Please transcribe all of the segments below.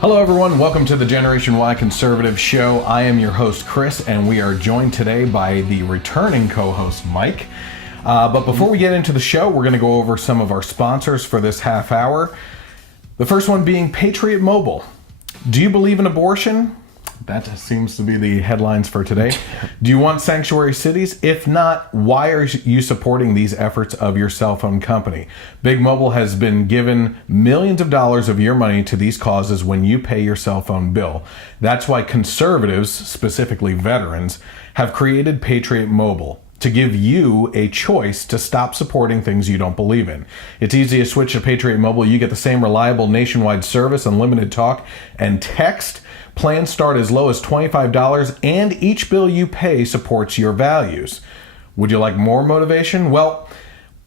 Hello everyone, welcome to the Generation Y Conservative Show. I am your host Chris, and we are joined today by the returning co-host Mike. But before we get into the show, we're going to go over some of our sponsors for this half hour. The first one being Patriot Mobile. Do you believe in abortion? That seems to be the headlines for today. Do you want sanctuary cities? If not, why are you supporting these efforts of your cell phone company? Big Mobile has been given millions of dollars of your money to these causes when you pay your cell phone bill. That's why conservatives, specifically veterans, have created Patriot Mobile to give you a choice to stop supporting things you don't believe in. It's easy to switch to Patriot Mobile. You get the same reliable nationwide service, unlimited talk and text. Plans start as low as $25, and each bill you pay supports your values. Would you like more motivation? Well,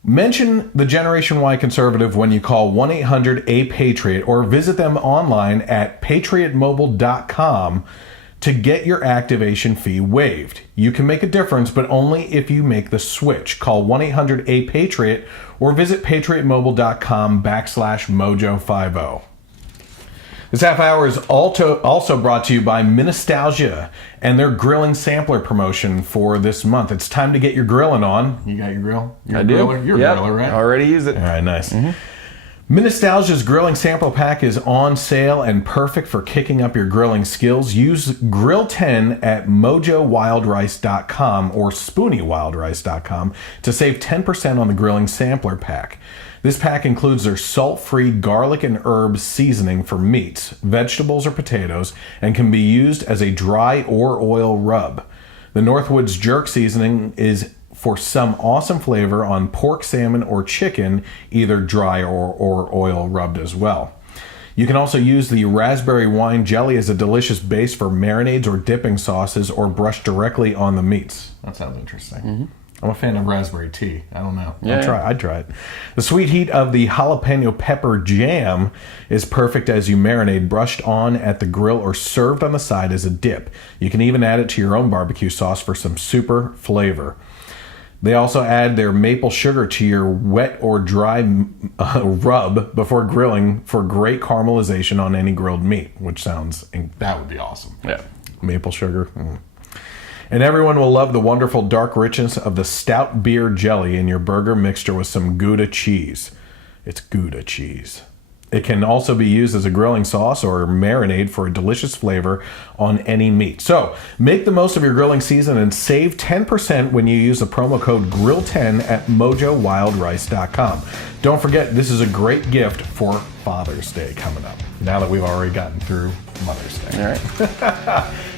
mention the Generation Y Conservative when you call 1-800-A-PATRIOT or visit them online at patriotmobile.com to get your activation fee waived. You can make a difference, but only if you make the switch. Call 1-800-A-PATRIOT or visit patriotmobile.com/mojo50. This half hour is also brought to you by Ministalgia and their grilling sampler promotion for this month. It's time to get your grilling on. You got your grill? I do. You're a griller, right? Already use it. All right, nice. Ministalgia's grilling sample pack is on sale and perfect for kicking up your grilling skills. Use Grill 10 at mojowildrice.com or spoonywildrice.com to save 10% on the grilling sampler pack. This pack includes their salt-free garlic and herb seasoning for meats, vegetables, or potatoes, and can be used as a dry or oil rub. The Northwoods Jerk seasoning is for some awesome flavor on pork, salmon, or chicken, either dry or oil rubbed as well. You can also use the raspberry wine jelly as a delicious base for marinades or dipping sauces, or brush directly on the meats. That sounds interesting. I'm a fan of raspberry tea. I don't know. Yeah. I'd try it. The sweet heat of the jalapeno pepper jam is perfect as you marinate, brushed on at the grill or served on the side as a dip. You can even add it to your own barbecue sauce for some super flavor. They also add their maple sugar to your wet or dry rub before grilling for great caramelization on any grilled meat, which sounds, that would be awesome. Yeah. Maple sugar. And everyone will love the wonderful dark richness of the stout beer jelly in your burger mixture with some Gouda cheese. It's Gouda cheese. It can also be used as a grilling sauce or marinade for a delicious flavor on any meat. So make the most of your grilling season and save 10% when you use the promo code GRILL10 at mojowildrice.com. Don't forget, this is a great gift for Father's Day coming up, now that we've already gotten through Mother's Day. All right.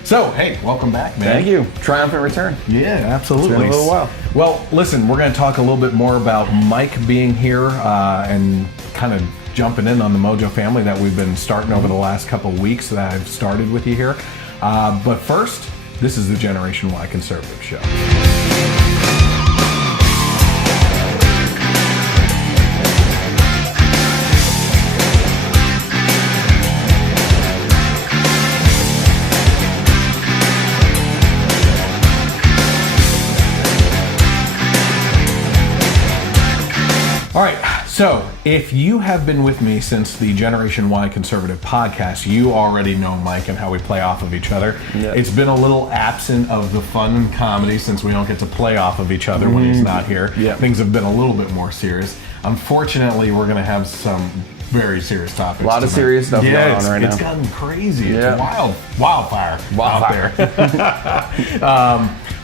So, hey, welcome back, man. Thank you. Triumphant return. Yeah, absolutely. It's been a little while. Well, listen, we're going to talk a little bit more about Mike being here and kind of jumping in on the Mojo family that we've been starting over the last couple of weeks that I've started with you here. But first, this is the Generation Y Conservative Show. All right, so if you have been with me since the Generation Y Conservative podcast, you already know Mike and how we play off of each other. Yep. It's been a little absent of the fun and comedy since we don't get to play off of each other when he's not here. Yep. Things have been a little bit more serious. Unfortunately, we're going to have some very serious topics. A lot of serious stuff going on right now. It's gotten crazy. It's wildfire out there.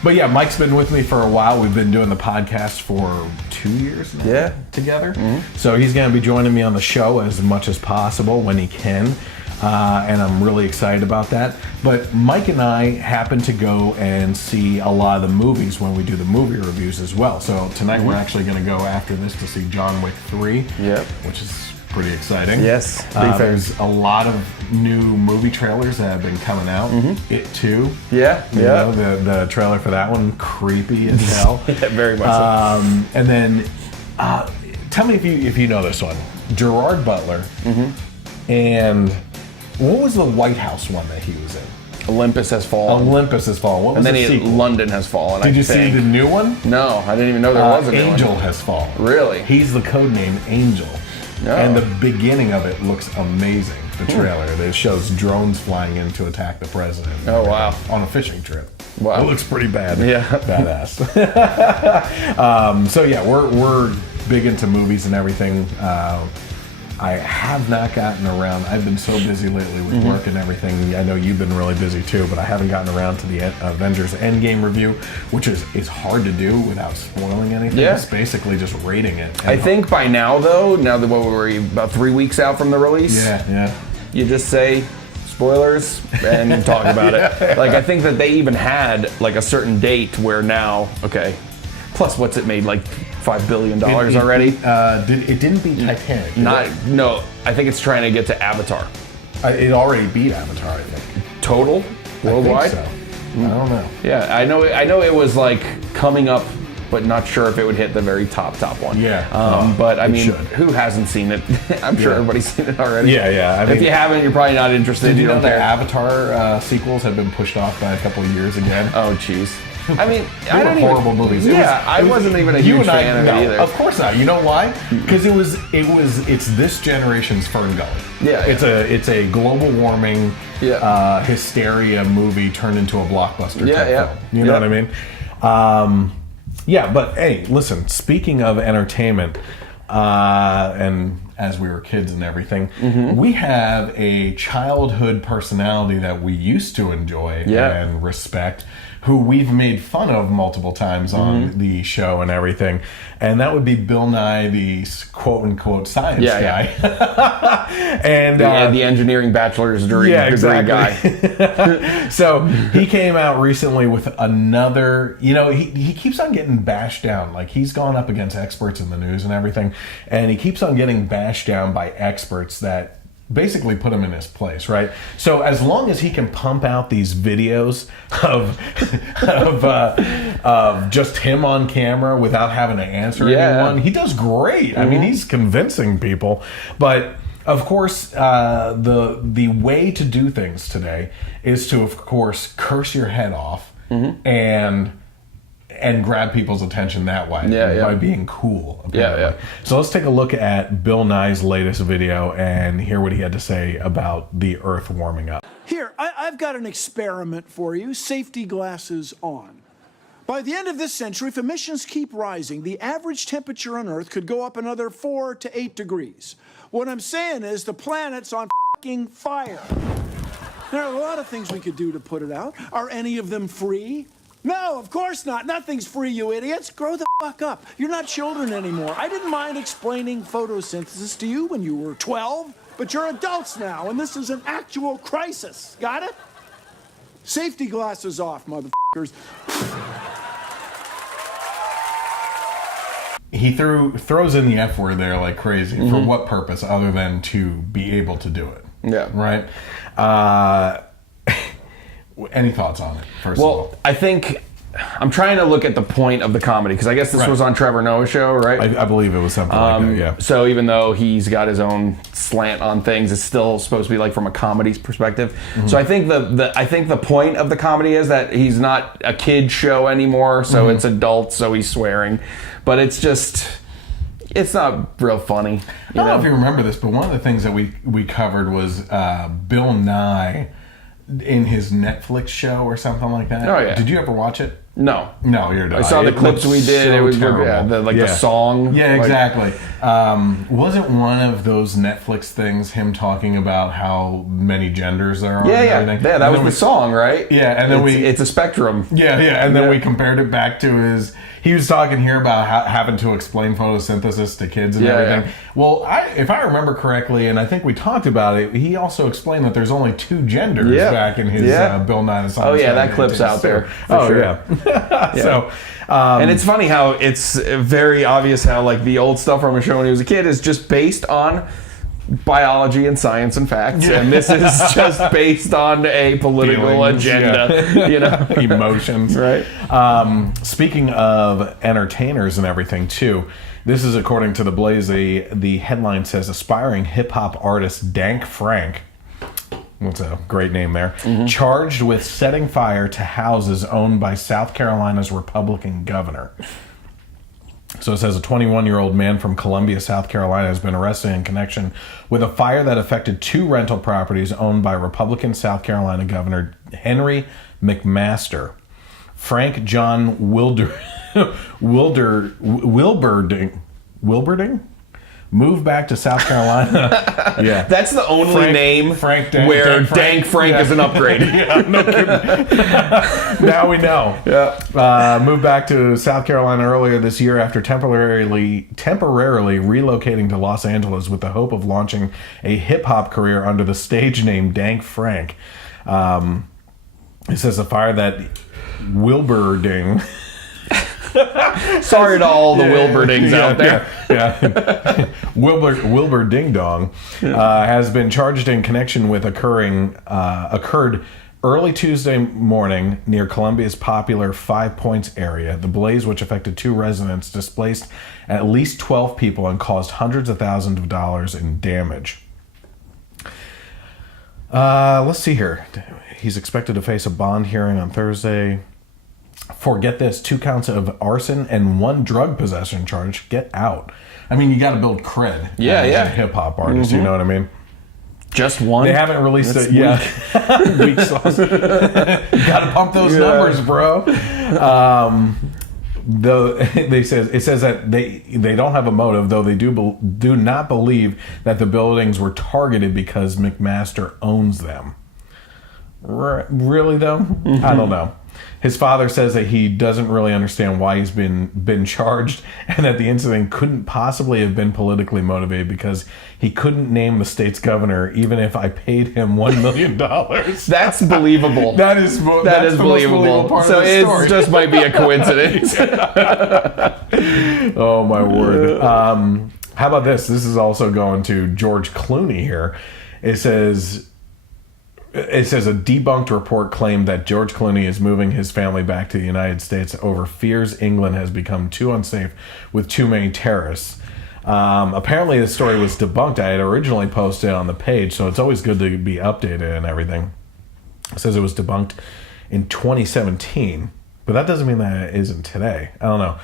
But yeah, Mike's been with me for a while. We've been doing the podcast for 2 years now together. So he's going to be joining me on the show as much as possible when he can. And I'm really excited about that. But Mike and I happen to go and see a lot of the movies when we do the movie reviews as well. So tonight we're actually going to go after this to see John Wick 3, which is pretty exciting. Yes. There's a lot of new movie trailers that have been coming out. It Too. Yeah. You know, the trailer for that one, creepy as hell. Very much so. And then, tell me if you know this one. Gerard Butler and what was the White House one that he was in? Olympus Has Fallen. Olympus Has Fallen. What was and then the sequel? London Has Fallen. Did you see the new one? No, I didn't even know there was a new one. Angel Has Fallen. Really? He's the code name Angel. And the beginning of it looks amazing. The trailer. It shows drones flying in to attack the president. Oh, wow. On a fishing trip. Wow. It looks pretty bad. Yeah. Badass. So yeah, we're big into movies and everything. I have not gotten around. I've been so busy lately with work and everything. I know you've been really busy too, but I haven't gotten around to the Avengers Endgame review, which is hard to do without spoiling anything. Yeah. It's basically just rating it. I think by now, though, now that we're about 3 weeks out from the release, you just say spoilers and talk about it. Like, I think that they even had like a certain date where now, okay, plus what's it made, like $5 billion already? It didn't beat Titanic. No, I think it's trying to get to Avatar. It already beat Avatar, I think. Total? Worldwide? I think so. I don't know. Yeah, I know it was like coming up, but not sure if it would hit the very top one. Yeah. But I mean, should. who hasn't seen it? I'm sure everybody's seen it already. Yeah. If you haven't, you're probably not interested. Did you know don't the care. Avatar sequels have been pushed off by a couple of years again? Oh, jeez. I mean, They were horrible movies. I wasn't even a huge fan of it either. Of course not. You know why? Because it's this generation's Fern Gully. Yeah. It's a global warming hysteria movie turned into a blockbuster type film. You know what I mean? But hey, listen, speaking of entertainment, and as we were kids and everything, we have a childhood personality that we used to enjoy and respect, who we've made fun of multiple times on the show and everything. And that would be Bill Nye, the quote-unquote science guy. And the engineering bachelor's degree guy. So he came out recently with another, he keeps on getting bashed down. Like, he's gone up against experts in the news and everything, and he keeps on getting bashed down by experts that basically put him in his place, right? So as long as he can pump out these videos of just him on camera without having to answer anyone, he does great. I mean, he's convincing people. But of course, the way to do things today is to, of course, curse your head off and grab people's attention that way by being cool. Apparently. So let's take a look at Bill Nye's latest video and hear what he had to say about the Earth warming up. Here, I've got an experiment for you. Safety glasses on. By the end of this century, if emissions keep rising, the average temperature on Earth could go up another 4 to 8 degrees. What I'm saying is the planet's on fucking fire. There are a lot of things we could do to put it out. Are any of them free? No, of course not. Nothing's free, you idiots. Grow the fuck up. You're not children anymore. I didn't mind explaining photosynthesis to you when you were 12, but you're adults now, and this is an actual crisis. Got it? Safety glasses off, motherfuckers. He throws in the F word there like crazy. For what purpose other than to be able to do it? Yeah. Right? Any thoughts on it, first of all? I think I'm trying to look at the point of the comedy, because I guess this was on Trevor Noah's show, right? I believe it was something like that, yeah. So even though he's got his own slant on things, it's still supposed to be like from a comedy's perspective. So I think the point of the comedy is that he's not a kid show anymore, so it's adult, so he's swearing. But it's not real funny. I don't know if you remember this, but one of the things that we covered was Bill Nye in his Netflix show or something like that. Oh, yeah. Did you ever watch it? No. No, you're not. I saw the clips we did. So it was terrible. the song. Yeah, exactly. Wasn't one of those Netflix things him talking about how many genders there are? Yeah, that was the song, right? Yeah, and then it's a spectrum. Yeah, and then we compared it back to his. He was talking here about having to explain photosynthesis to kids and everything. Yeah. Well, if I remember correctly, and I think we talked about it, he also explained that there's only 2 genders back in his Bill Nye the Science Guy. Oh yeah, that clip's out there. For sure. Yeah. So, and it's funny how it's very obvious how like the old stuff from a show when he was a kid is just based on biology and science and facts, and this is just based on a political feelings, agenda, emotions. Right. Speaking of entertainers and everything too, this is according to The Blaze. The headline says aspiring hip-hop artist Dank Frank, what's a great name there, charged with setting fire to houses owned by South Carolina's Republican governor. So it says a 21-year-old man from Columbia, South Carolina has been arrested in connection with a fire that affected 2 rental properties owned by Republican South Carolina Governor Henry McMaster. Frank John Wilberding moved back to South Carolina. Yeah, that's the only name where Dank Frank is an upgrade. Yeah, no kidding. Now we know. Yeah, moved back to South Carolina earlier this year after temporarily relocating to Los Angeles with the hope of launching a hip hop career under the stage name Dank Frank. It says a fire that Wilberding. Sorry to all the Wilberdings out there. Yeah. Wilbur Ding Dong has been charged in connection with occurred early Tuesday morning near Columbia's popular 5 Points area. The blaze, which affected 2 residents, displaced at least 12 people and caused hundreds of thousands of dollars in damage. Let's see here. He's expected to face a bond hearing on Thursday. Forget this, 2 counts of arson and 1 drug possession charge. Get out. I mean, you got to build cred. Yeah. As a hip hop artist, you know what I mean? Just 1? They haven't released it yet. Weak sauce. You got to pump those numbers, bro. Though it says that they don't have a motive, though they do not believe that the buildings were targeted because McMaster owns them. Really though? I don't know. His father says that he doesn't really understand why he's been charged, and that the incident couldn't possibly have been politically motivated because he couldn't name the state's governor even if I paid him $1 million. That's believable. That is believable. Part so of the story. It just might be a coincidence. Oh my word. How about this? This is also going to George Clooney here. It says a debunked report claimed that George Clooney is moving his family back to the United States over fears England has become too unsafe with too many terrorists. Apparently, the story was debunked. I had originally posted it on the page, so it's always good to be updated and everything. It says it was debunked in 2017, but that doesn't mean that it isn't today. I don't know.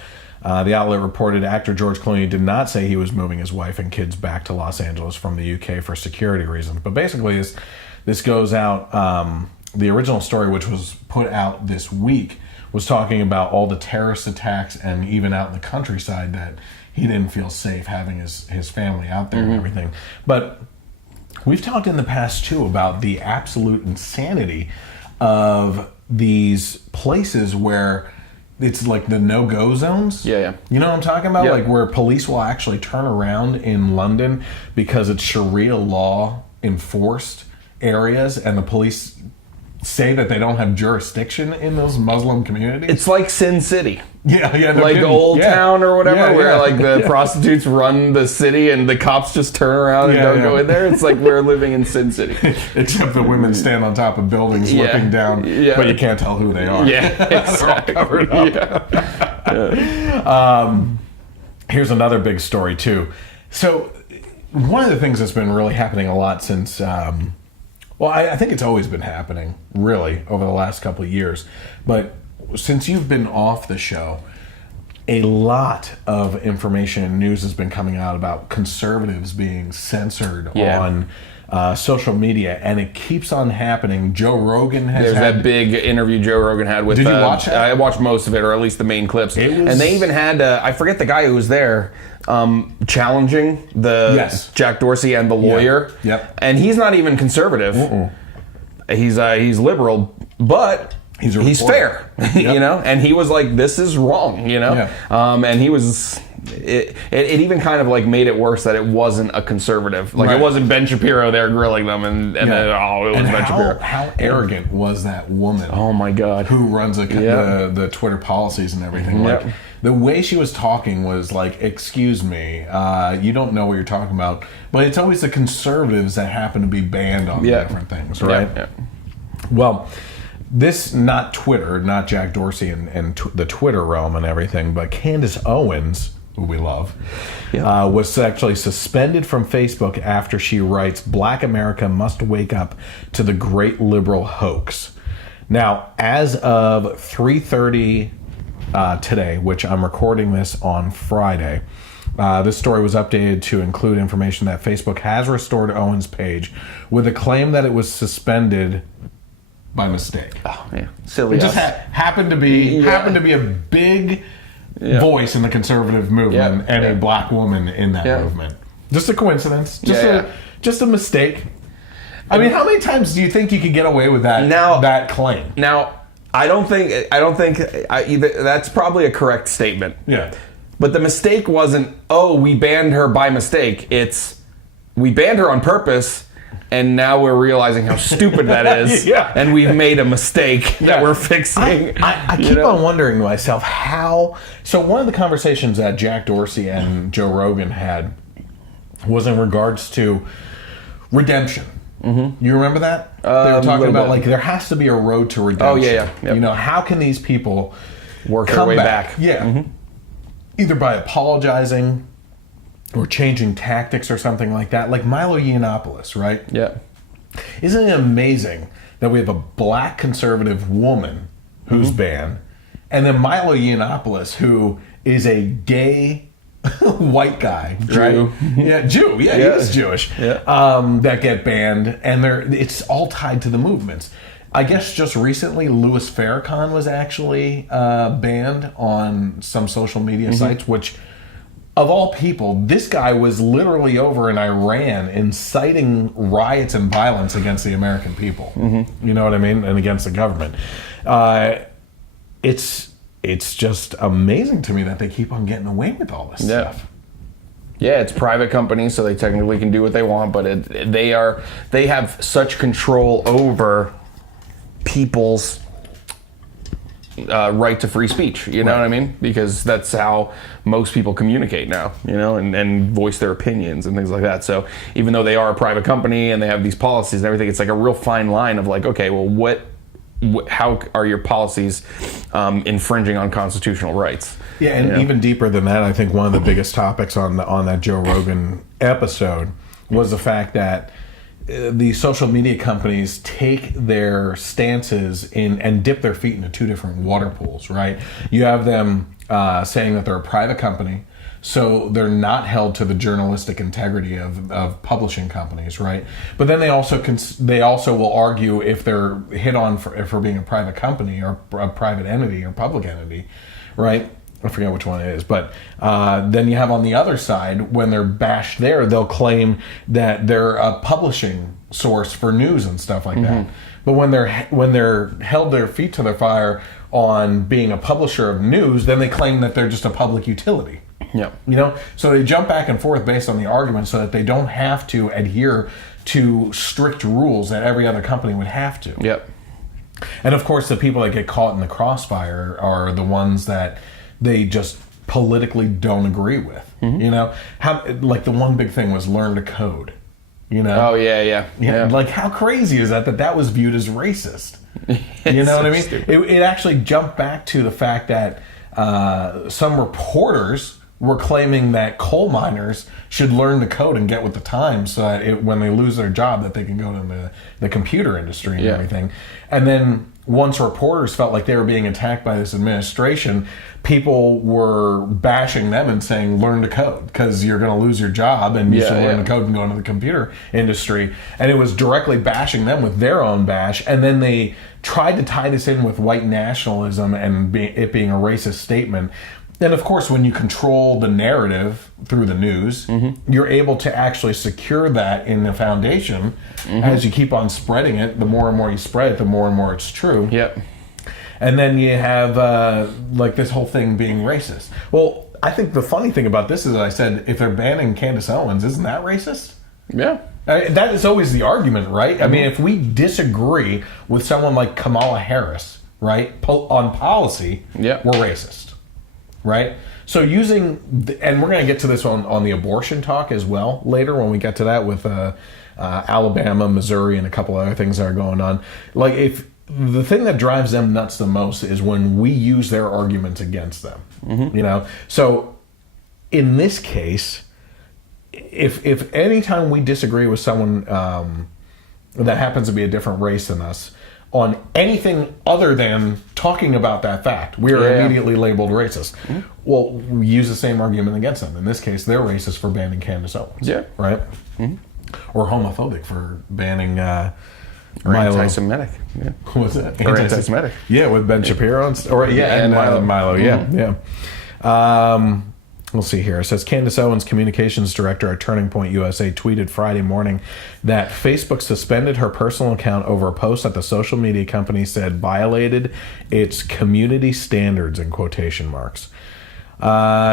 The outlet reported actor George Clooney did not say he was moving his wife and kids back to Los Angeles from the UK for security reasons, but basically this goes out, the original story, which was put out this week, was talking about all the terrorist attacks and even out in the countryside that he didn't feel safe having his family out there and everything. But we've talked in the past, too, about the absolute insanity of these places where it's like the no-go zones. Yeah. You know what I'm talking about? Yeah. Like where police will actually turn around in London because it's Sharia law enforced areas, and the police say that they don't have jurisdiction in those Muslim communities. It's like Sin City. Yeah, no like kidding. Old Town or whatever, where like the Yeah. prostitutes run the city and the cops just turn around and don't go in there. It's like we're living in Sin City. Except the women stand on top of buildings looking down, but you can't tell who they are. Yeah, exactly. They're all covered up. Here's another big story too. So one of the things that's been really happening a lot since I think it's always been happening, really, over the last couple of years. But since you've been off the show, a lot of information and news has been coming out about conservatives being censored on social media, and it keeps on happening. Joe Rogan has that big interview Joe Rogan had with... Did you watch that? I watched most of it, or at least the main clips. And they even had, I forget the guy who was there, challenging the Jack Dorsey and the lawyer. Yep. And he's not even conservative. He's liberal, but he's fair, you know? And he was like, this is wrong, you know? Yeah. And he was... It even kind of like made it worse that it wasn't a conservative. Like it wasn't Ben Shapiro there grilling them and then, it was Ben Shapiro. How arrogant was that woman? Oh my God. Who runs the Twitter policies and everything. Like the way she was talking was like, excuse me, you don't know what you're talking about. But it's always the conservatives that happen to be banned on different things, right? Yeah. Well, this, not Twitter, not Jack Dorsey and the Twitter realm and everything, but Candace Owens, who we love, was actually suspended from Facebook after she writes, "Black America must wake up to the great liberal hoax." Now, as of 3:30 today, which I'm recording this on Friday. This story was updated to include information that Facebook has restored Owen's page with a claim that it was suspended by mistake. Oh, yeah. Silly. It just happened to be a big voice in the conservative movement and a black woman in that movement. Just a coincidence. Just a mistake. I mean, how many times do you think you could get away with that claim? Now, I don't think either. That's probably a correct statement. Yeah. But the mistake wasn't, we banned her by mistake. It's, we banned her on purpose, and now we're realizing how stupid that is. And we've made a mistake that we're fixing. I keep on wondering to myself how. So one of the conversations that Jack Dorsey and Joe Rogan had was in regards to redemption. Mm-hmm. You remember that? They were talking about like there has to be a road to redemption. Oh yeah. Yep. You know, how can these people work their way back? Yeah. Mm-hmm. Either by apologizing or changing tactics or something like that. Like Milo Yiannopoulos, right? Yeah. Isn't it amazing that we have a black conservative woman who's banned, and then Milo Yiannopoulos, who is a gay white guy, Jew. right? Yeah, Jew. Yeah, he is Jewish. Yeah. That get banned, and it's all tied to the movements. I guess just recently, Louis Farrakhan was actually banned on some social media sites, which, of all people, this guy was literally over in Iran inciting riots and violence against the American people. You know what I mean? And against the government. It's just amazing to me that they keep on getting away with all this stuff. Yeah, it's private companies, so they technically can do what they want, but they have such control over people's right to free speech, you know what I mean? Because that's how most people communicate now, you know, and voice their opinions and things like that. So even though they are a private company and they have these policies and everything, it's like a real fine line of like, okay, well, how are your policies infringing on constitutional rights? Yeah, and even deeper than that, I think one of the biggest topics on that Joe Rogan episode was the fact that the social media companies take their stances in and dip their feet into two different water pools, right? You have them saying that they're a private company, so they're not held to the journalistic integrity of publishing companies, right? But then they also will argue if they're hit on for being a private company or a private entity or public entity, right? I forget which one it is, but then you have on the other side, when they're bashed there, they'll claim that they're a publishing source for news and stuff like that. But when they're held their feet to the fire on being a publisher of news, then they claim that they're just a public utility. Yeah. You know, so they jump back and forth based on the argument so that they don't have to adhere to strict rules that every other company would have to. Yep. And of course, the people that get caught in the crossfire are the ones that they just politically don't agree with. You know, like the one big thing was learn to code. You know? Oh yeah. Like how crazy is that was viewed as racist? You know what I mean? It actually jumped back to the fact that some reporters were claiming that coal miners should learn to code and get with the times so that when they lose their job that they can go to the computer industry and everything. And then once reporters felt like they were being attacked by this administration, people were bashing them and saying, learn to code because you're going to lose your job and you should learn to code and go into the computer industry. And it was directly bashing them with their own bash. And then they tried to tie this in with white nationalism and it being a racist statement. And of course, when you control the narrative through the news, you're able to actually secure that in the foundation. As you keep on spreading it, the more and more you spread it, the more and more it's true. Yep. And then you have like this whole thing being racist. Well, I think the funny thing about this is I said, if they're banning Candace Owens, isn't that racist? Yeah. That is always the argument, right? I mean, if we disagree with someone like Kamala Harris, right, on policy, we're racist. Right? So and we're going to get to this on the abortion talk as well later when we get to that with Alabama, Missouri, and a couple other things that are going on. Like, if the thing that drives them nuts the most is when we use their arguments against them. You know? So in this case, if any time we disagree with someone that happens to be a different race than us on anything other than talking about that fact, we are immediately labeled racist. Well, we use the same argument against them. In this case, they're racist for banning Candace Owens. Yeah. Right? Or homophobic for banning Or Milo. anti-Semitic. Yeah. What was it? Or anti-Semitic. Yeah, with Ben Shapiro and Milo. Yeah. We'll see here. It says Candace Owens, communications director at Turning Point USA, tweeted Friday morning that Facebook suspended her personal account over a post that the social media company said violated its community standards, in quotation marks.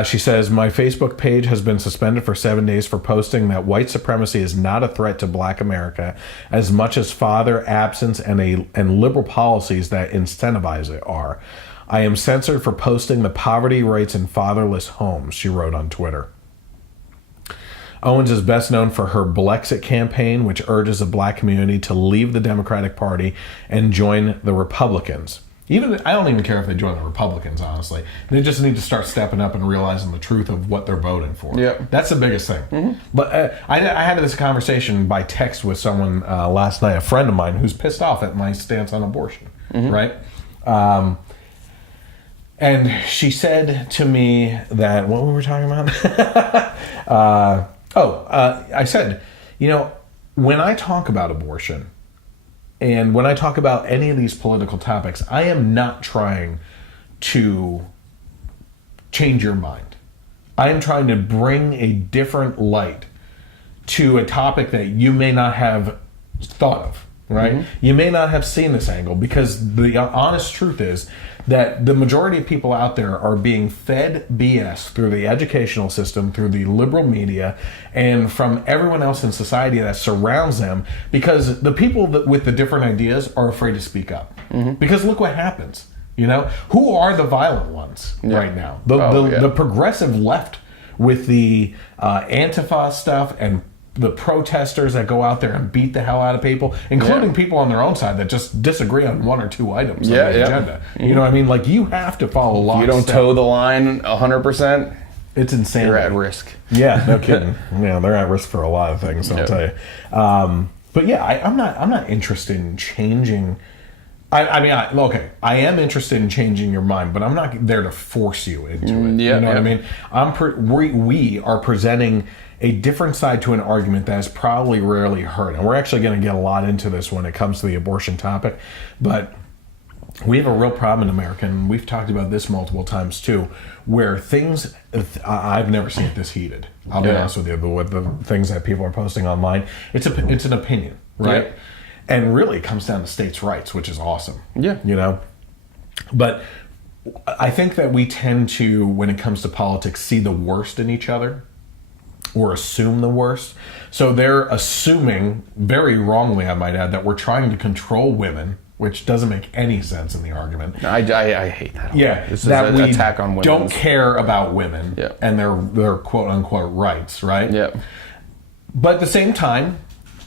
She says, my Facebook page has been suspended for 7 days for posting that white supremacy is not a threat to Black America as much as father absence and liberal policies that incentivize it are. I am censored for posting the poverty rates in fatherless homes, she wrote on Twitter. Owens is best known for her Blexit campaign, which urges the Black community to leave the Democratic Party and join the Republicans. I don't even care if they join the Republicans, honestly. They just need to start stepping up and realizing the truth of what they're voting for. Yep. That's the biggest thing. But I had this conversation by text with someone last night, a friend of mine, who's pissed off at my stance on abortion, right? And she said to me that, what were we talking about? I said, when I talk about abortion and when I talk about any of these political topics, I am not trying to change your mind. I am trying to bring a different light to a topic that you may not have thought of, right? You may not have seen this angle, because the honest truth is that the majority of people out there are being fed BS through the educational system, through the liberal media, and from everyone else in society that surrounds them, because the people with the different ideas are afraid to speak up. Because look what happens. Who are the violent ones right now? The progressive left with the Antifa stuff and the protesters that go out there and beat the hell out of people, including people on their own side that just disagree on one or two items on the agenda. You know what I mean? Like, you have to follow law. You don't toe the line 100%. It's insane. You're at risk. Yeah, no kidding. Yeah, they're at risk for a lot of things, I'll tell you. But yeah, I'm not interested in changing. I am interested in changing your mind, but I'm not there to force you into it. You know what I mean? We are presenting a different side to an argument that is probably rarely heard. And we're actually going to get a lot into this when it comes to the abortion topic. But we have a real problem in America, and we've talked about this multiple times too, where things, I've never seen it this heated. I'll be honest with you, with the things that people are posting online. It's an opinion, right? And really it comes down to states' rights, which is awesome. But I think that we tend to, when it comes to politics, see the worst in each other, or assume the worst. So they're assuming, very wrongly I might add, that we're trying to control women, which doesn't make any sense in the argument. I hate that. This is an attack on women. Don't care about women and their quote unquote rights, right? But at the same time,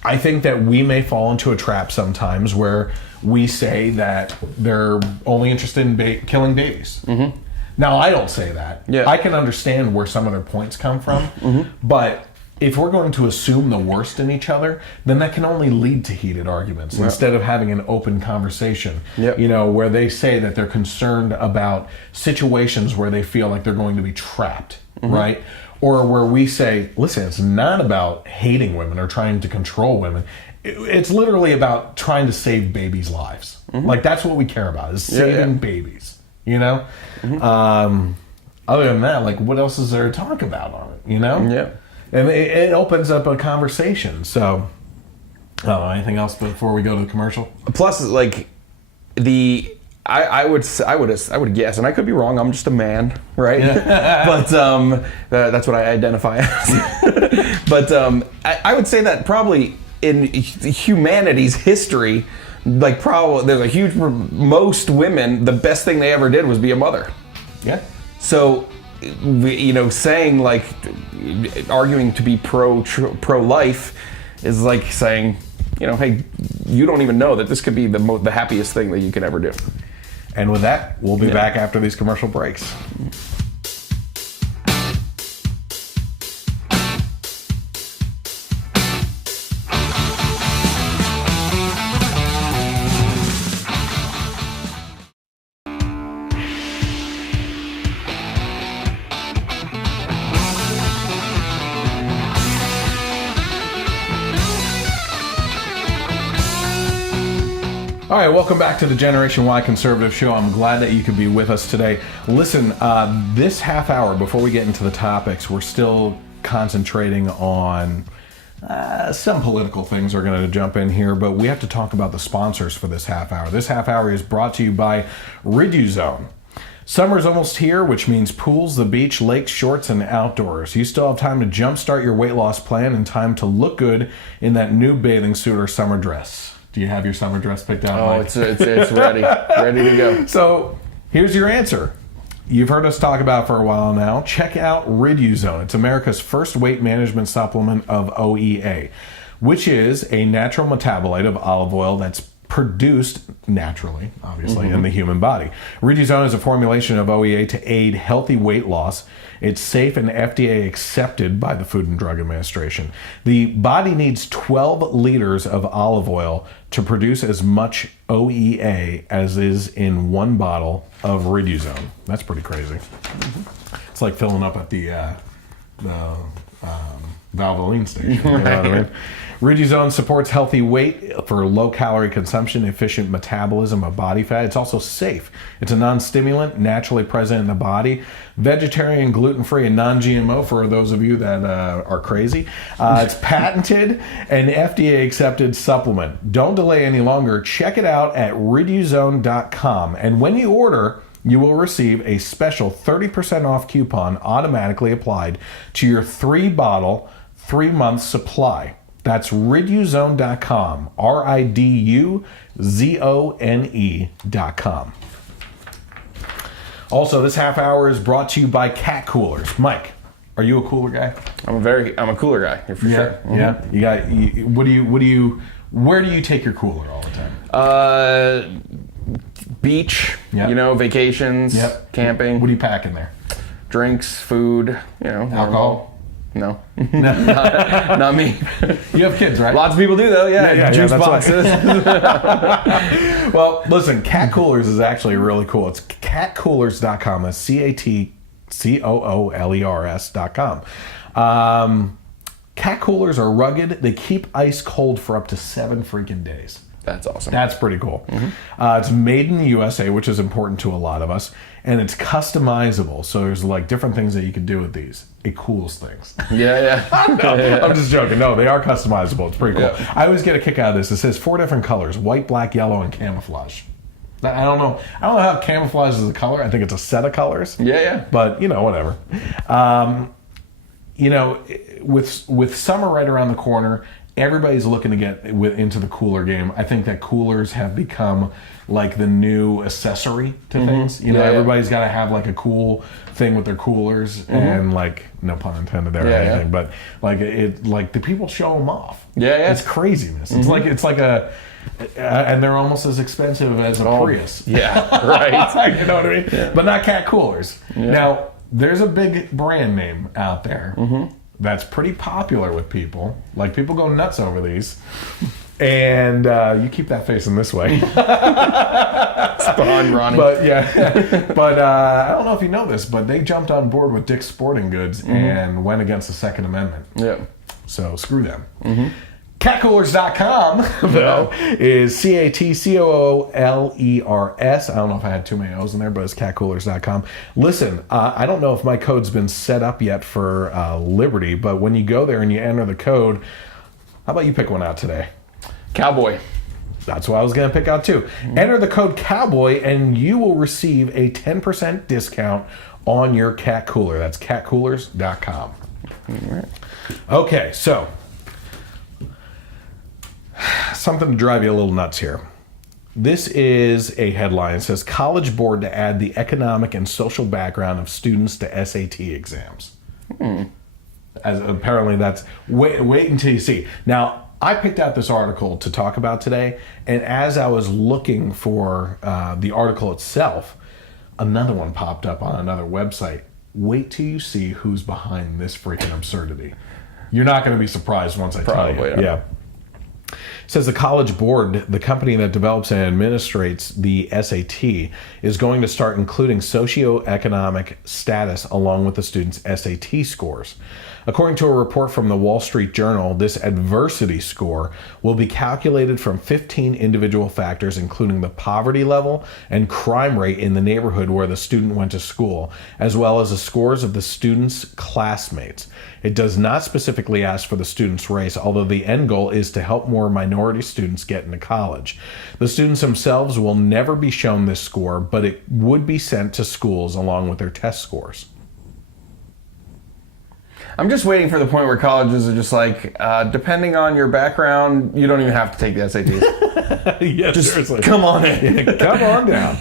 I think that we may fall into a trap sometimes where we say that they're only interested in killing babies. Now, I don't say that. I can understand where some of their points come from, but if we're going to assume the worst in each other, then that can only lead to heated arguments instead of having an open conversation, where they say that they're concerned about situations where they feel like they're going to be trapped, right? Or where we say, listen, it's not about hating women or trying to control women. It's literally about trying to save babies' lives. Like, that's what we care about, is saving babies. Other than that, like, what else is there to talk about on it, And it opens up a conversation. So, anything else before we go to the commercial? Plus, like, I would guess, and I could be wrong, I'm just a man, right? But that's what I identify as. But I would say that probably in humanity's history, like, probably there's a huge, most women, the best thing they ever did was be a mother. So, saying, like, arguing to be pro-life is like saying, hey, you don't even know that this could be the happiest thing that you could ever do. And with that, we'll be back after these commercial breaks. All right, welcome back to the Generation Y Conservative Show. I'm glad that you could be with us today. Listen, this half hour, before we get into the topics, we're still concentrating on some political things. We're going to jump in here, but we have to talk about the sponsors for this half hour. This half hour is brought to you by Riduzone. Summer's almost here, which means pools, the beach, lakes, shorts, and outdoors. You still have time to jumpstart your weight loss plan and time to look good in that new bathing suit or summer dress. Do you have your summer dress picked out? Oh, Mike? it's ready to go. So here's your answer. You've heard us talk about it for a while now. Check out Riduzone. It's America's first weight management supplement of OEA, which is a natural metabolite of olive oil that's produced naturally, obviously, in the human body. Riduzone is a formulation of OEA to aid healthy weight loss. It's safe and FDA accepted by the Food and Drug Administration. The body needs 12 liters of olive oil to produce as much OEA as is in one bottle of Riduzone. That's pretty crazy. It's like filling up at the Valvoline station. You know what I mean? Riduzone supports healthy weight for low-calorie consumption, efficient metabolism of body fat. It's also safe. It's a non-stimulant, naturally present in the body, vegetarian, gluten-free, and non-GMO for those of you that are crazy. It's patented and FDA-accepted supplement. Don't delay any longer. Check it out at riduzone.com. And when you order, you will receive a special 30% off coupon automatically applied to your 3-bottle, 3-month supply. That's riduzone.com, riduzone.com. Also, this half hour is brought to you by Cat Coolers. Mike, are you a cooler guy? I'm a cooler guy, for sure. Mm-hmm. Yeah. Where do you take your cooler all the time? Beach, Yep. vacations, Yep. camping. What do you pack in there? Drinks, food, Alcohol? No. not me. You have kids, right? Lots of people do, though, yeah. Juice that's boxes. Well, listen, Cat Coolers is actually really cool. It's catcoolers.com. That's CATCOOLERS.com. Cat Coolers are rugged. They keep ice cold for up to 7 freaking days. That's awesome. That's pretty cool. It's made in the USA, which is important to a lot of us, and it's customizable. So there's like different things that you can do with these. It cools things. Yeah. I'm just joking. No, they are customizable. It's pretty cool. Yeah. I always get a kick out of this. It says 4 different colors: white, black, yellow, and camouflage. I don't know how camouflage is a color. I think it's a set of colors. Yeah. But whatever. With summer right around the corner, everybody's looking to get into the cooler game. I think that coolers have become like the new accessory to things. Everybody's got to have like a cool thing with their coolers, and like, no pun intended there or anything, but like the people show them off. Yeah. It's craziness. It's like a, and they're almost as expensive as a Prius. Yeah, right. You know what I mean? Yeah. But not Cat Coolers. Yeah. Now, there's a big brand name out there that's pretty popular with people. Like, people go nuts over these. And you keep that facing this way. Spawn, Ronnie. But I don't know if you know this, but they jumped on board with Dick's Sporting Goods and went against the Second Amendment. Yeah. So screw them. Catcoolers.com, though, is CATCOOLERS. I don't know if I had too many O's in there, but it's catcoolers.com. Listen, I don't know if my code's been set up yet for Liberty, but when you go there and you enter the code, how about you pick one out today? Cowboy. That's what I was going to pick out too. Enter the code COWBOY and you will receive a 10% discount on your cat cooler. That's catcoolers.com. Right. Okay, so something to drive you a little nuts here. This is a headline. It says, College Board to add the economic and social background of students to SAT exams. As apparently that's, wait until you see. Now, I picked out this article to talk about today, and as I was looking for the article itself, another one popped up on another website. Wait till you see who's behind this freaking absurdity. You're not going to be surprised once I tell you. Probably, yeah. Says the College Board, the company that develops and administrates the SAT, is going to start including socio-economic status along with the students' SAT scores. According to a report from the Wall Street Journal, this adversity score will be calculated from 15 individual factors, including the poverty level and crime rate in the neighborhood where the student went to school, as well as the scores of the student's classmates. It does not specifically ask for the student's race, although the end goal is to help more minority students get into college. The students themselves will never be shown this score, but it would be sent to schools along with their test scores. I'm just waiting for the point where colleges are just like, depending on your background, you don't even have to take the SATs. Yes, just seriously. come on in. Yeah, come on down.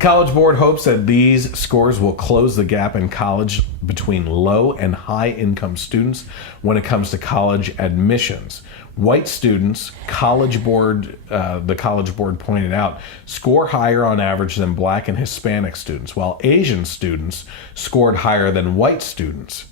College Board hopes that these scores will close the gap in college between low and high income students when it comes to college admissions. White students, the College Board pointed out, score higher on average than black and Hispanic students, while Asian students scored higher than white students.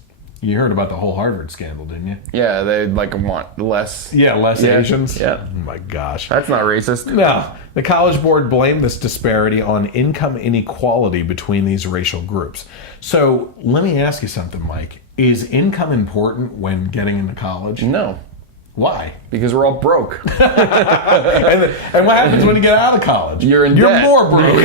You heard about the whole Harvard scandal, didn't you? Yeah, they want less. Yeah, less Asians. Yeah. Oh my gosh. That's not racist. No. The College Board blamed this disparity on income inequality between these racial groups. So let me ask you something, Mike. Is income important when getting into college? No. Why? Because we're all broke. And what happens when you get out of college? You're in You're debt. more broke.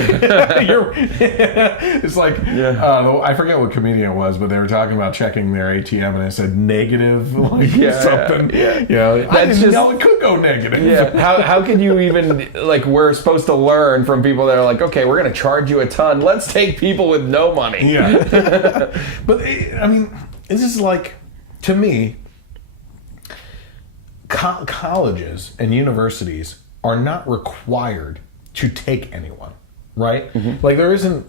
It's like, I forget what comedian it was, but they were talking about checking their ATM and it said negative, like something. Yeah. You know, I didn't just- know it could go negative. Yeah. How could you even, like, we're supposed to learn from people that are like, okay, we're going to charge you a ton. Let's take people with no money. Yeah. But, I mean, this is like, to me, colleges and universities are not required to take anyone, right? Mm-hmm. Like there isn't,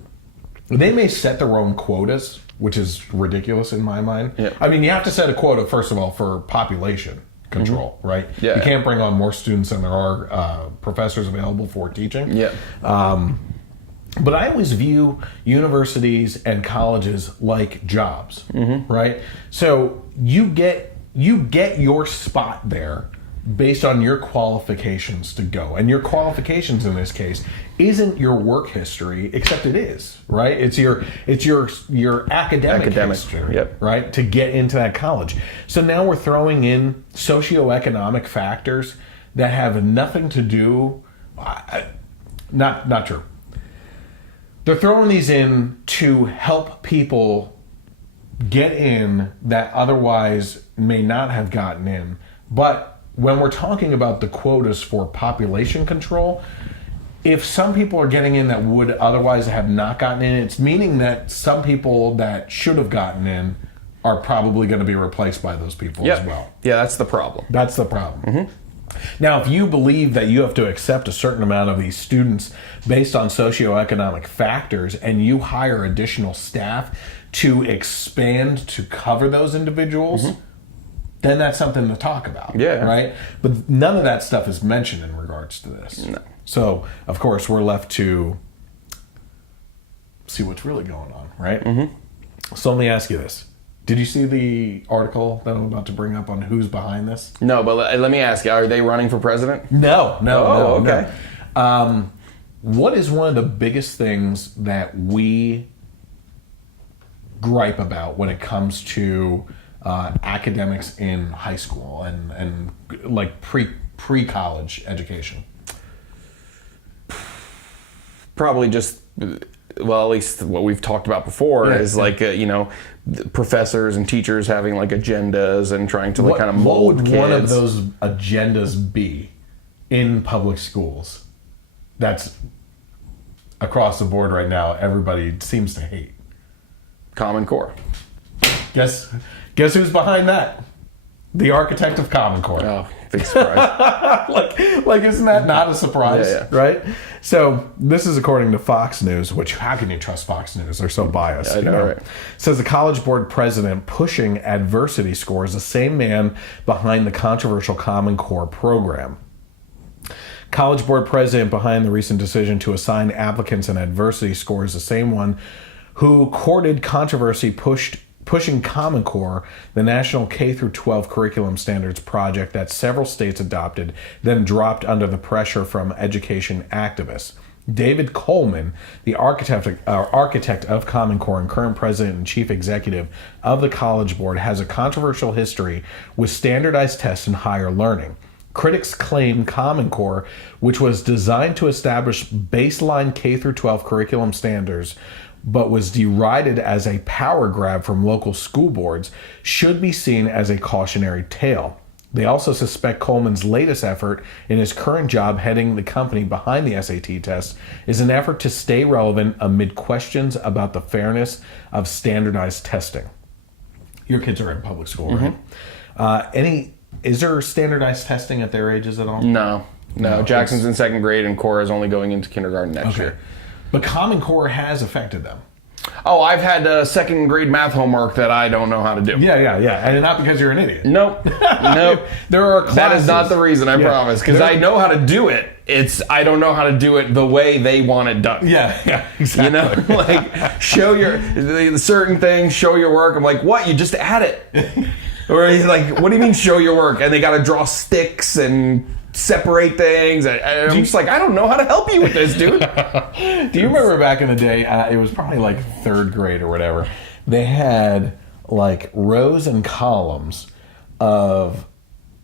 they may set their own quotas, which is ridiculous in my mind. Yeah. I mean, you have to set a quota, first of all, for population control, right? Yeah. You can't bring on more students than there are professors available for teaching. Yeah. But I always view universities and colleges like jobs, right? So you get your spot there based on your qualifications to go. And your qualifications in this case isn't your work history, except it is, right? It's your academic history, yep. right? To get into that college. So now we're throwing in socio-economic factors that have nothing to do, not true. They're throwing these in to help people get in that otherwise may not have gotten in. But when we're talking about the quotas for population control, if some people are getting in that would otherwise have not gotten in, it's meaning that some people that should have gotten in are probably going to be replaced by those people as well. Yeah, that's the problem. That's the problem. Now, if you believe that you have to accept a certain amount of these students based on socioeconomic factors and you hire additional staff to expand to cover those individuals, then that's something to talk about. Yeah. Right? But none of that stuff is mentioned in regards to this. No. So, of course, we're left to see what's really going on, right? So let me ask you this. Did you see the article that I'm about to bring up on who's behind this? No, but let me ask you, are they running for president? No. Okay. What is one of the biggest things that we gripe about when it comes to academics in high school and like pre-college education? Probably just, well, at least what we've talked about before is like, professors and teachers having like agendas and trying to kind of mold what would kids. one of those agendas be in public schools that's across the board right now everybody seems to hate? Common Core. Guess who's behind that? The architect of Common Core. Oh, big surprise. like isn't that not a surprise? Yeah. Right? So this is according to Fox News, which how can you trust Fox News? They're so biased. I know, right? Says the College Board president pushing adversity scores, the same man behind the controversial Common Core program. College Board president behind the recent decision to assign applicants an adversity score is the same one who courted controversy pushing Common Core, the national K-12 curriculum standards project that several states adopted, then dropped under the pressure from education activists. David Coleman, the architect of Common Core and current president and chief executive of the College Board, has a controversial history with standardized tests in higher learning. Critics claim Common Core, which was designed to establish baseline K-12 curriculum standards, but was derided as a power grab from local school boards, should be seen as a cautionary tale. They also suspect Coleman's latest effort in his current job heading the company behind the SAT test is an effort to stay relevant amid questions about the fairness of standardized testing. Your kids are in public school, right? Is there standardized testing at their ages at all? No. Jackson's in second grade and Cora is only going into kindergarten next year. But Common Core has affected them. Oh, I've had second grade math homework that I don't know how to do. Yeah. And not because you're an idiot. Nope. There are classes. That is not the reason, I promise. Because I know how to do it. I don't know how to do it the way they want it done. Yeah, exactly. You know, like show certain things, show your work. I'm like, what? You just add it. Or like, what do you mean show your work? And they got to draw sticks and separate things. I'm just like, I don't know how to help you with this, dude. Do you remember back in the day, it was probably like third grade or whatever, they had like rows and columns of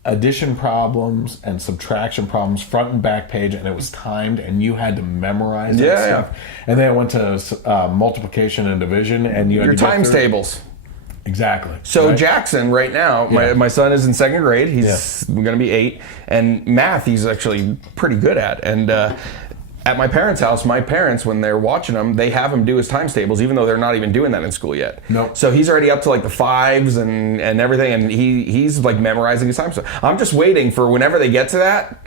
addition problems and subtraction problems, front and back page, and it was timed, and you had to memorize that stuff. Yeah. And then it went to multiplication and division, and you had your to times tables. Exactly. So right? Jackson, right now, my son is in second grade. He's going to be 8. And math, he's actually pretty good at. And at my parents' house, my parents, when they're watching him, they have him do his times tables, even though they're not even doing that in school yet. Nope. So he's already up to like the 5s and everything, and he's like memorizing his times. So I'm just waiting for whenever they get to that,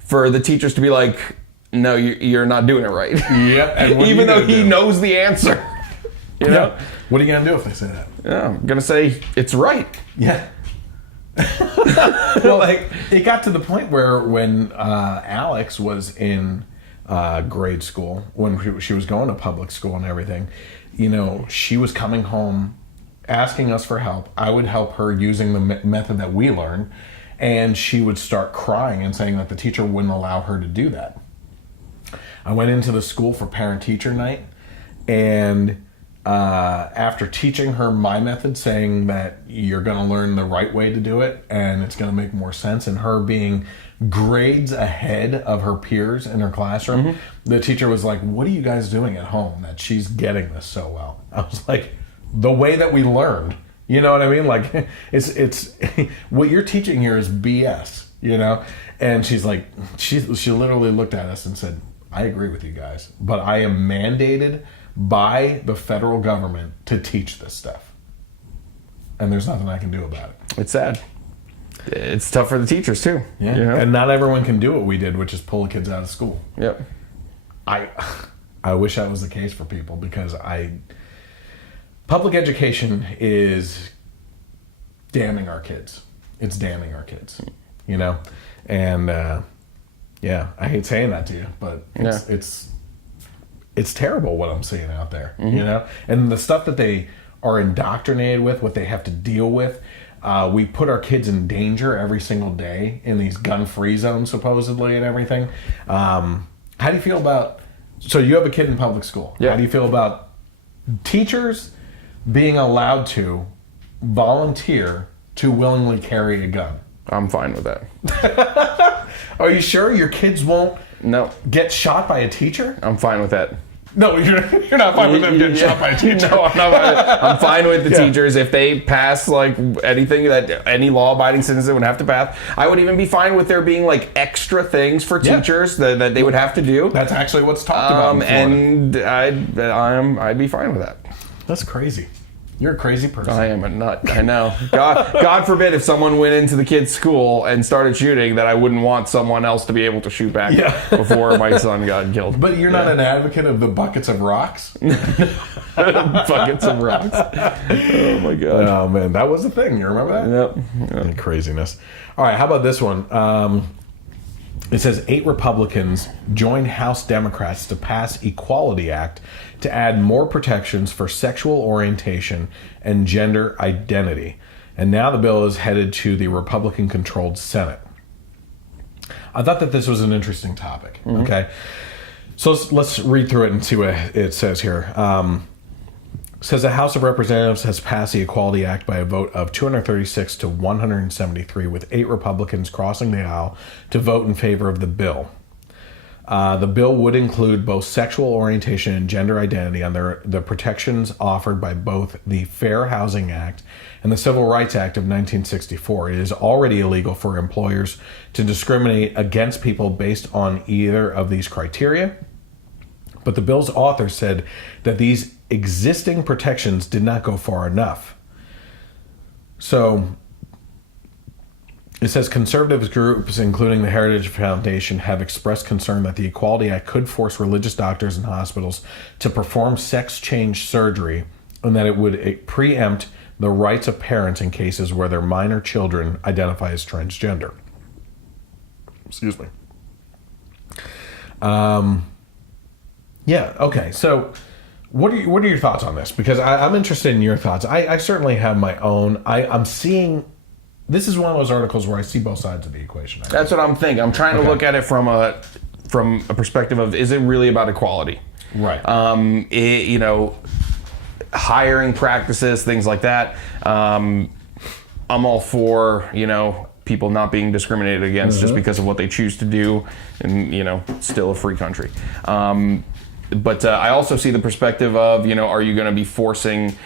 for the teachers to be like, no, you're not doing it right. Yep. And even though he knows the answer. You know? Yeah. What are you going to do if they say that? Yeah, I'm going to say it's right. Yeah. Well, like, it got to the point where when Alex was in grade school, when she was going to public school and everything, you know, she was coming home asking us for help. I would help her using the method that we learned, and she would start crying and saying that the teacher wouldn't allow her to do that. I went into the school for parent-teacher night, and after teaching her my method, saying that you're going to learn the right way to do it and it's going to make more sense, and her being grades ahead of her peers in her classroom, the teacher was like, what are you guys doing at home that she's getting this so well? I was like, the way that we learned. You know what I mean? Like, it's what you're teaching here is BS, you know? And she's like, she literally looked at us and said, I agree with you guys, but I am mandated by the federal government to teach this stuff. And there's nothing I can do about it. It's sad. It's tough for the teachers too. Yeah. You know? And not everyone can do what we did, which is pull the kids out of school. Yep. I wish that was the case for people, because public education is damning our kids. It's damning our kids, you know? And yeah, I hate saying that to you, but it's terrible what I'm seeing out there, you know? And the stuff that they are indoctrinated with, what they have to deal with, we put our kids in danger every single day in these gun-free zones, supposedly, and everything. How do you feel about... So you have a kid in public school. Yeah. How do you feel about teachers being allowed to volunteer to willingly carry a gun? I'm fine with that. Are you sure your kids won't No. get shot by a teacher? I'm fine with that. No, you're not fine with them getting shot by a teacher. No, I'm not. I'm fine with the teachers if they pass like anything that any law-abiding citizen would have to pass. I would even be fine with there being like extra things for teachers that they would have to do. That's actually what's talked about in Florida. And I'd be fine with that. That's crazy. You're a crazy person. I am a nut. I know. God forbid if someone went into the kid's school and started shooting, that I wouldn't want someone else to be able to shoot back before my son got killed. But you're not an advocate of the buckets of rocks? Buckets of rocks. Oh, my God. Oh, man. That was the thing. You remember that? Yep. Craziness. All right. How about this one? It says 8 Republicans joined House Democrats to pass Equality Act to add more protections for sexual orientation and gender identity. And now the bill is headed to the Republican-controlled Senate. I thought that this was an interesting topic. Okay, so let's read through it and see what it says here. It says the House of Representatives has passed the Equality Act by a vote of 236 to 173, with 8 Republicans crossing the aisle to vote in favor of the bill. The bill would include both sexual orientation and gender identity under the protections offered by both the Fair Housing Act and the Civil Rights Act of 1964. It is already illegal for employers to discriminate against people based on either of these criteria, but the bill's author said that these existing protections did not go far enough. So it says conservative groups, including the Heritage Foundation, have expressed concern that the Equality Act could force religious doctors and hospitals to perform sex change surgery, and that it would preempt the rights of parents in cases where their minor children identify as transgender. Excuse me. Yeah, okay, so what are your thoughts on this? Because I'm interested in your thoughts. I certainly have my own. I'm seeing, this is one of those articles where I see both sides of the equation. That's what I'm thinking. I'm trying to look at it from a perspective of, is it really about equality? Right. Hiring practices, things like that. I'm all for, people not being discriminated against just because of what they choose to do, and, still a free country. But I also see the perspective of, are you going to be forcing...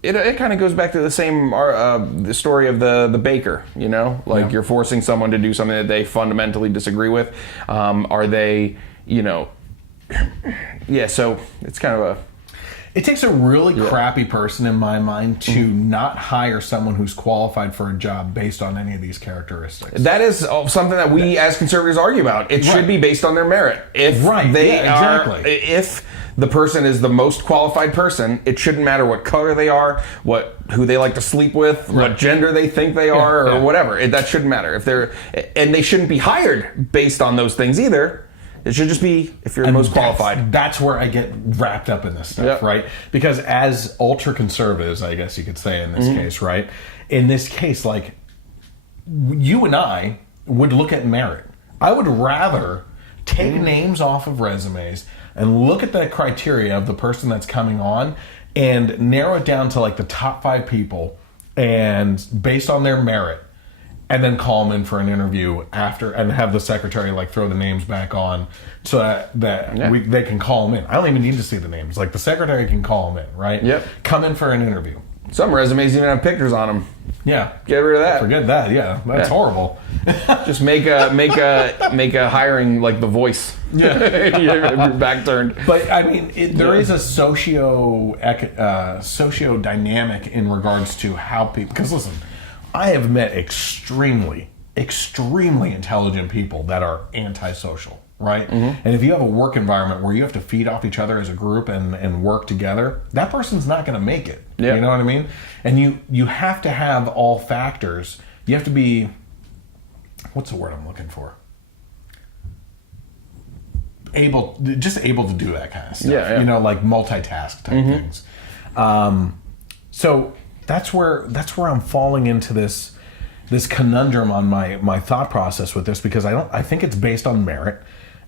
It kind of goes back to the same the story of the baker, you're forcing someone to do something that they fundamentally disagree with. Are they, so it's kind of a... It takes a really crappy person, in my mind, to not hire someone who's qualified for a job based on any of these characteristics. That is something that we as conservatives argue about. It should be based on their merit. If if the person is the most qualified person, it shouldn't matter what color they are, who they like to sleep with, what gender they think they are, or whatever. That shouldn't matter. And they shouldn't be hired based on those things either. It should just be if you're the most qualified. That's where I get wrapped up in this stuff, right? Because as ultra conservatives, I guess you could say in this case, right? In this case, like, you and I would look at merit. I would rather take names off of resumes and look at the criteria of the person that's coming on and narrow it down to like the top 5 people and based on their merit, and then call them in for an interview after, and have the secretary like throw the names back on so that they can call them in. I don't even need to see the names. Like, the secretary can call them in, right? Yep. Come in for an interview. Some resumes even have pictures on them. Yeah. Get rid of that. Forget that. Yeah, that's horrible. Just make a hiring like The Voice. Yeah. Your back turned. But I mean, there is a socio dynamic in regards to how people. Because listen, I have met extremely intelligent people that are antisocial, right? And if you have a work environment where you have to feed off each other as a group and work together, that person's not going to make it. Yep. You know what I mean? And you have to have all factors. You have to be, what's the word I'm looking for? Able to do that kind of stuff. Yeah. Like multitask type things. So that's where I'm falling into this conundrum on my thought process with this, because I think it's based on merit.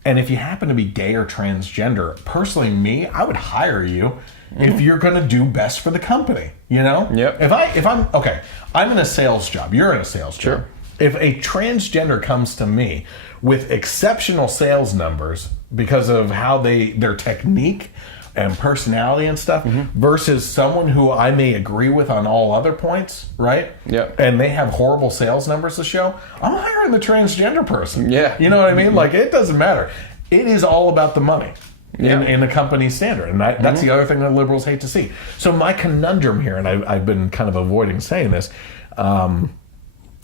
And if you happen to be gay or transgender, personally, I would hire you if you're going to do best for the company. Yep. If I'm okay, I'm in a sales job. You're in a sales job. Sure. If a transgender comes to me with exceptional sales numbers because of how their technique and personality and stuff, versus someone who I may agree with on all other points, right? Yeah. And they have horrible sales numbers to show, I'm hiring the transgender person. Yeah. You know what I mean? Like, it doesn't matter. It is all about the money in the company's standard. And that's the other thing that liberals hate to see. So my conundrum here, and I've been kind of avoiding saying this,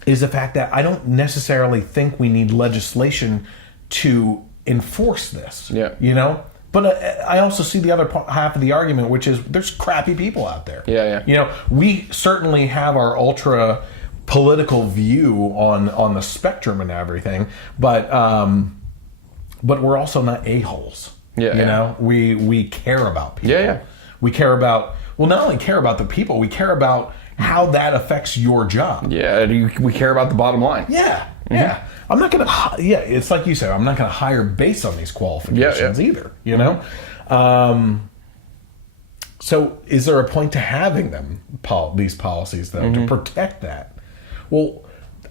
is the fact that I don't necessarily think we need legislation to enforce this. Yeah. But I also see the other half of the argument, which is there's crappy people out there. Yeah. We certainly have our ultra political view on the spectrum and everything, but we're also not a-holes. Yeah, you know, we care about people. Yeah. We care about, well, not only care about the people, we care about how that affects your job. Yeah, we care about the bottom line. Yeah, yeah. I'm not going to, it's like you said, I'm not going to hire based on these qualifications either, you know? So is there a point to having them, these policies, though, to protect that? Well,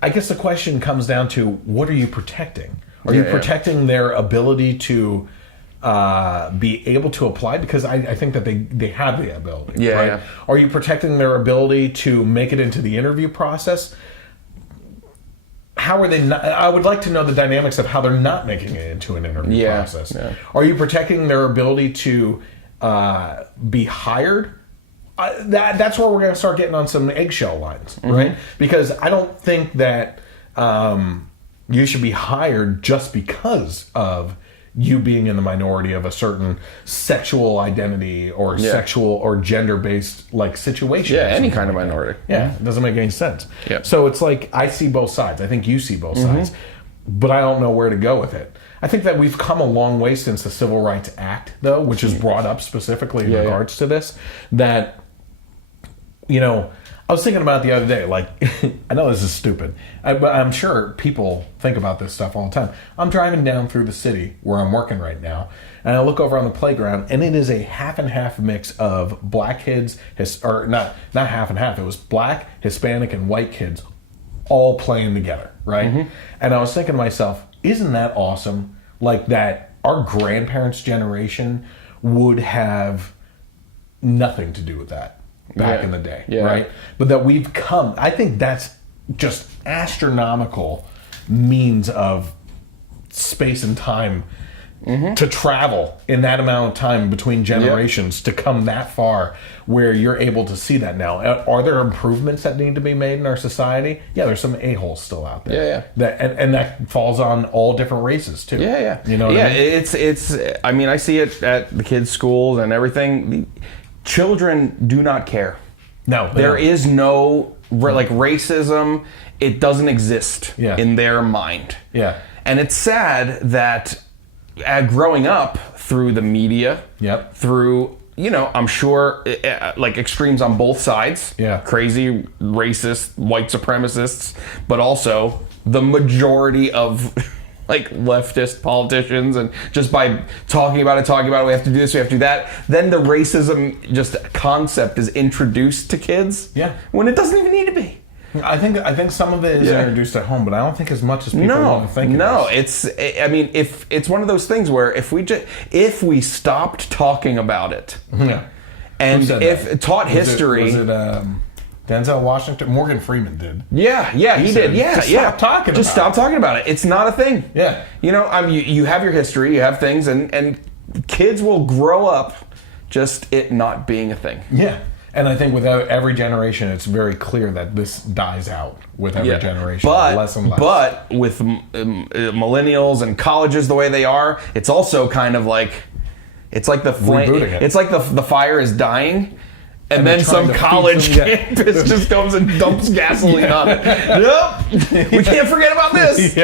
I guess the question comes down to, what are you protecting? Are you protecting their ability to be able to apply? Because I think that they have the ability, right? Yeah. Are you protecting their ability to make it into the interview process? How are they not? I would like to know the dynamics of how they're not making it into an interview process. Yeah. Are you protecting their ability to be hired? That's where we're going to start getting on some eggshell lines, right? Because I don't think that you should be hired just because of you being in the minority of a certain sexual identity or sexual or gender-based like situation. Yeah, any kind of minority. Yeah, it doesn't make any sense. Yeah. So it's like, I see both sides. I think you see both sides, but I don't know where to go with it. I think that we've come a long way since the Civil Rights Act, though, which is brought up specifically in regards to this, that, you know, I was thinking about it the other day, like, I know this is stupid, but I'm sure people think about this stuff all the time. I'm driving down through the city where I'm working right now, and I look over on the playground, and it is a half and half mix of black kids, or not half and half, it was black, Hispanic, and white kids all playing together, right? And I was thinking to myself, isn't that awesome? Like, that our grandparents' generation would have nothing to do with that back in the day, right? But that we've come, I think that's just astronomical means of space and time to travel in that amount of time between generations to come that far where you're able to see that now. Are there improvements that need to be made in our society? Yeah, there's some a-holes still out there. That and that falls on all different races too. You know what I mean? It's I mean, I see it at the kids' schools and everything. Children do not care. No. There is no, like, racism. It doesn't exist in their mind. Yeah. And it's sad that growing up through the media, through, you know, I'm sure, like, extremes on both sides. Crazy, racist, white supremacists, but also the majority of like leftist politicians, and just by talking about it, we have to do this, we have to do that, then the racism just concept is introduced to kids when it doesn't even need to be. I think some of it is introduced at home, but I don't think as much as people want to think. I mean, if it's one of those things where if we stopped talking about it, and if taught history, was it Denzel Washington? Morgan Freeman did. He did. Just stop talking about it. It's not a thing. You know, you have your history, you have things, and kids will grow up just it not being a thing. And I think with every generation, it's very clear that this dies out with every generation, less and less. But with millennials and colleges the way they are, it's also kind of like, it's like the flame. It's like the fire is dying. And then some college campus just comes and dumps gasoline on it. Nope, we can't forget about this.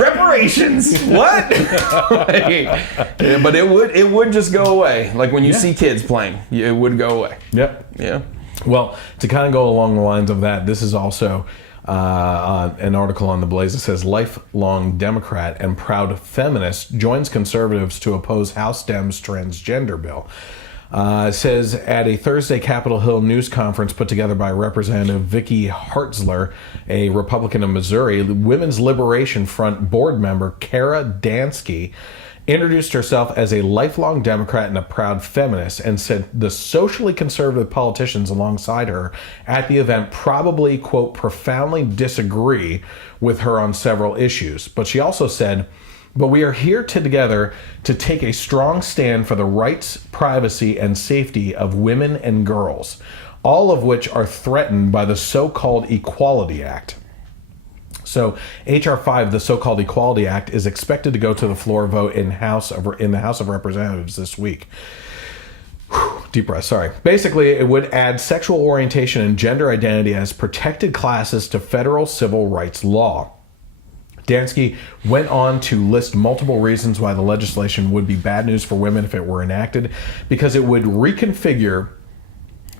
Reparations. What? But it would just go away. Like when you see kids playing, it would go away. Well, to kind of go along the lines of that, this is also an article on The Blaze that says lifelong Democrat and proud feminist joins conservatives to oppose House Dems transgender bill. Says at a Thursday Capitol Hill news conference put together by Representative Vicky Hartzler, a Republican of Missouri, Women's Liberation Front board member Kara Dansky introduced herself as a lifelong Democrat and a proud feminist, and said the socially conservative politicians alongside her at the event probably, quote, profoundly disagree with her on several issues. But she also said, but we are here together to take a strong stand for the rights, privacy, and safety of women and girls, all of which are threatened by the so-called Equality Act. So H.R. 5, the so-called Equality Act, is expected to go to the floor vote in the House of Representatives this week. Deep breath, sorry. Basically, it would add sexual orientation and gender identity as protected classes to federal civil rights law. Dansky went on to list multiple reasons why the legislation would be bad news for women if it were enacted, because it would reconfigure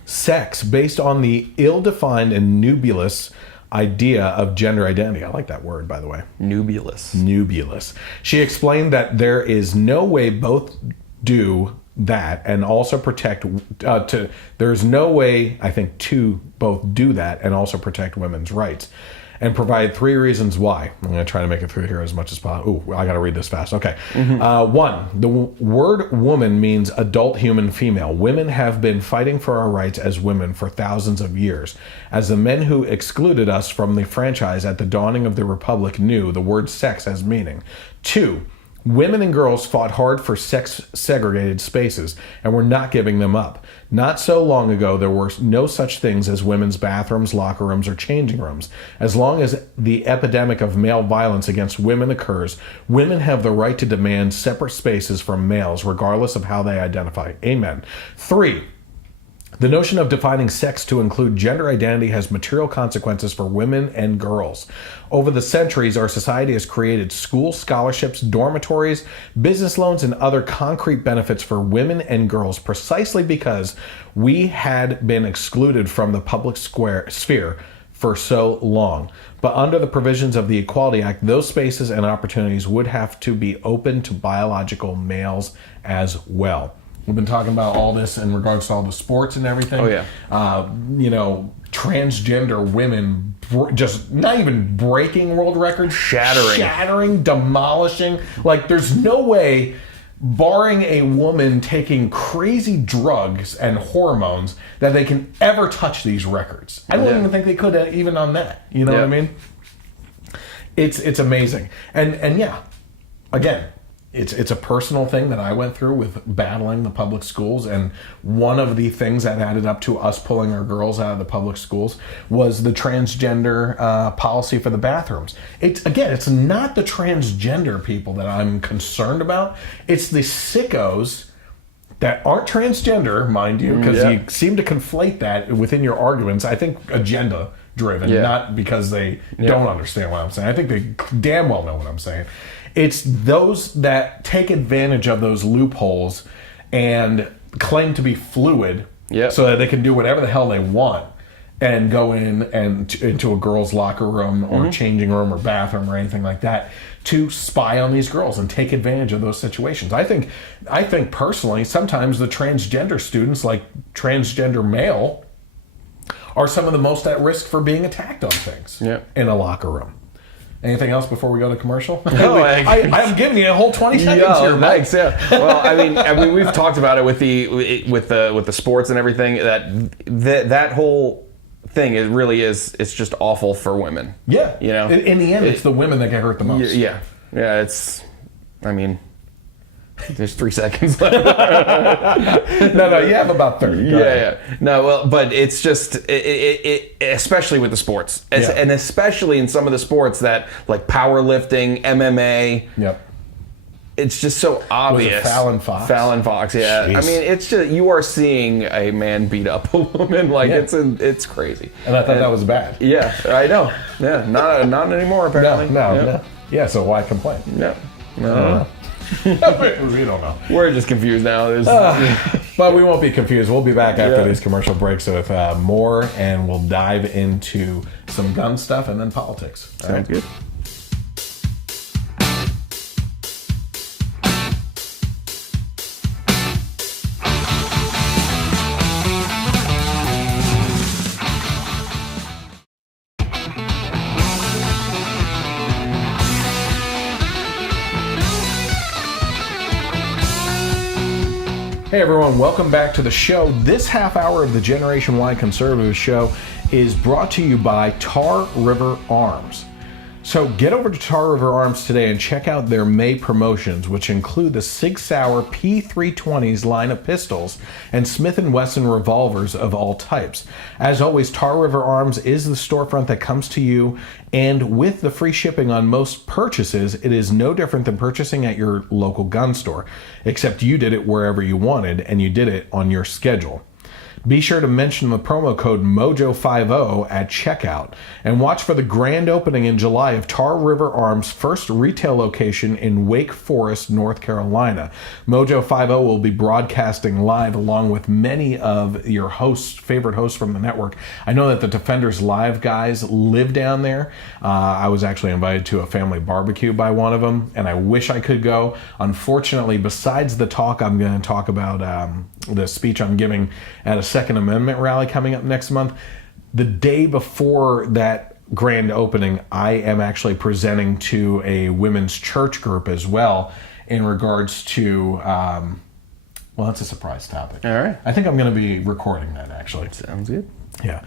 sex based on the ill-defined and nebulous idea of gender identity. I like that word, by the way. Nebulous. She explained that there is no way both do that and also protect there's no way, I think, to both do that and also protect women's rights, and provide 3 reasons why. I'm going to try to make it through here as much as possible. Ooh, I got to read this fast. Okay. 1, the word woman means adult human female. Women have been fighting for our rights as women for thousands of years. As the men who excluded us from the franchise at the dawning of the Republic knew, the word sex has meaning. 2, women and girls fought hard for sex-segregated spaces, and we're not giving them up. Not so long ago, there were no such things as women's bathrooms, locker rooms, or changing rooms. As long as the epidemic of male violence against women occurs, women have the right to demand separate spaces from males, regardless of how they identify. Amen. 3, the notion of defining sex to include gender identity has material consequences for women and girls. Over the centuries, our society has created school scholarships, dormitories, business loans, and other concrete benefits for women and girls precisely because we had been excluded from the public sphere for so long. But under the provisions of the Equality Act, those spaces and opportunities would have to be open to biological males as well. We've been talking about all this in regards to all the sports and everything. Oh, yeah. Transgender women just not even breaking world records. Shattering, demolishing. Like, there's no way, barring a woman taking crazy drugs and hormones, that they can ever touch these records. I don't even think they could even on that. You know what I mean? It's amazing. And yeah, again, It's a personal thing that I went through with battling the public schools, and one of the things that added up to us pulling our girls out of the public schools was the transgender policy for the bathrooms. It's not the transgender people that I'm concerned about. It's the sickos that aren't transgender, mind you, because you seem to conflate that within your arguments. I think agenda driven, not because they don't understand what I'm saying. I think they damn well know what I'm saying. It's those that take advantage of those loopholes and claim to be fluid so that they can do whatever the hell they want and go in and into a girl's locker room or changing room or bathroom or anything like that to spy on these girls and take advantage of those situations. I think personally, sometimes the transgender students, like transgender male, are some of the most at risk for being attacked on things in a locker room. Anything else before we go to commercial? No, I'm giving you a whole 20 seconds here. Thanks. Yeah. Well, I mean, we've talked about it with the sports and everything. That whole thing, it really is. It's just awful for women. Yeah. You know, in the end, it's the women that get hurt the most. Yeah. It's. I mean, there's 3 seconds left. No, you have about 30. Yeah. No, well, but it's just, it especially with the sports, and especially in some of the sports that, like powerlifting, MMA. Yep. It's just so obvious. Was it Fallon Fox? Yeah. Jeez. I mean, it's just, you are seeing a man beat up a woman. Like, it's crazy. And I thought that was bad. Yeah, I know. Yeah, not anymore, apparently. No. Yeah, so why complain? Yeah. No. We don't know. We're just confused now. But we won't be confused. We'll be back after these commercial breaks with more, and we'll dive into some gun stuff and then politics. Sounds good. Hey everyone, welcome back to the show. This half hour of the Generation Y Conservative Show is brought to you by Tar River Arms. So get over to Tar River Arms today and check out their May promotions, which include the Sig Sauer P320s line of pistols and Smith & Wesson revolvers of all types. As always, Tar River Arms is the storefront that comes to you, and with the free shipping on most purchases, it is no different than purchasing at your local gun store, except you did it wherever you wanted and you did it on your schedule. Be sure to mention the promo code MOJO50 at checkout, and watch for the grand opening in July of Tar River Arms' first retail location in Wake Forest, North Carolina. Mojo50 will be broadcasting live along with many of your favorite hosts from the network. I know that the Defenders Live guys live down there. I was actually invited to a family barbecue by one of them, and I wish I could go. Unfortunately, besides the talk I'm going to talk about, the speech I'm giving at a Second Amendment rally coming up next month, the day before that grand opening, I am actually presenting to a women's church group as well in regards to, well, it's a surprise topic. All right. I think I'm going to be recording that, actually. Sounds good. Yeah.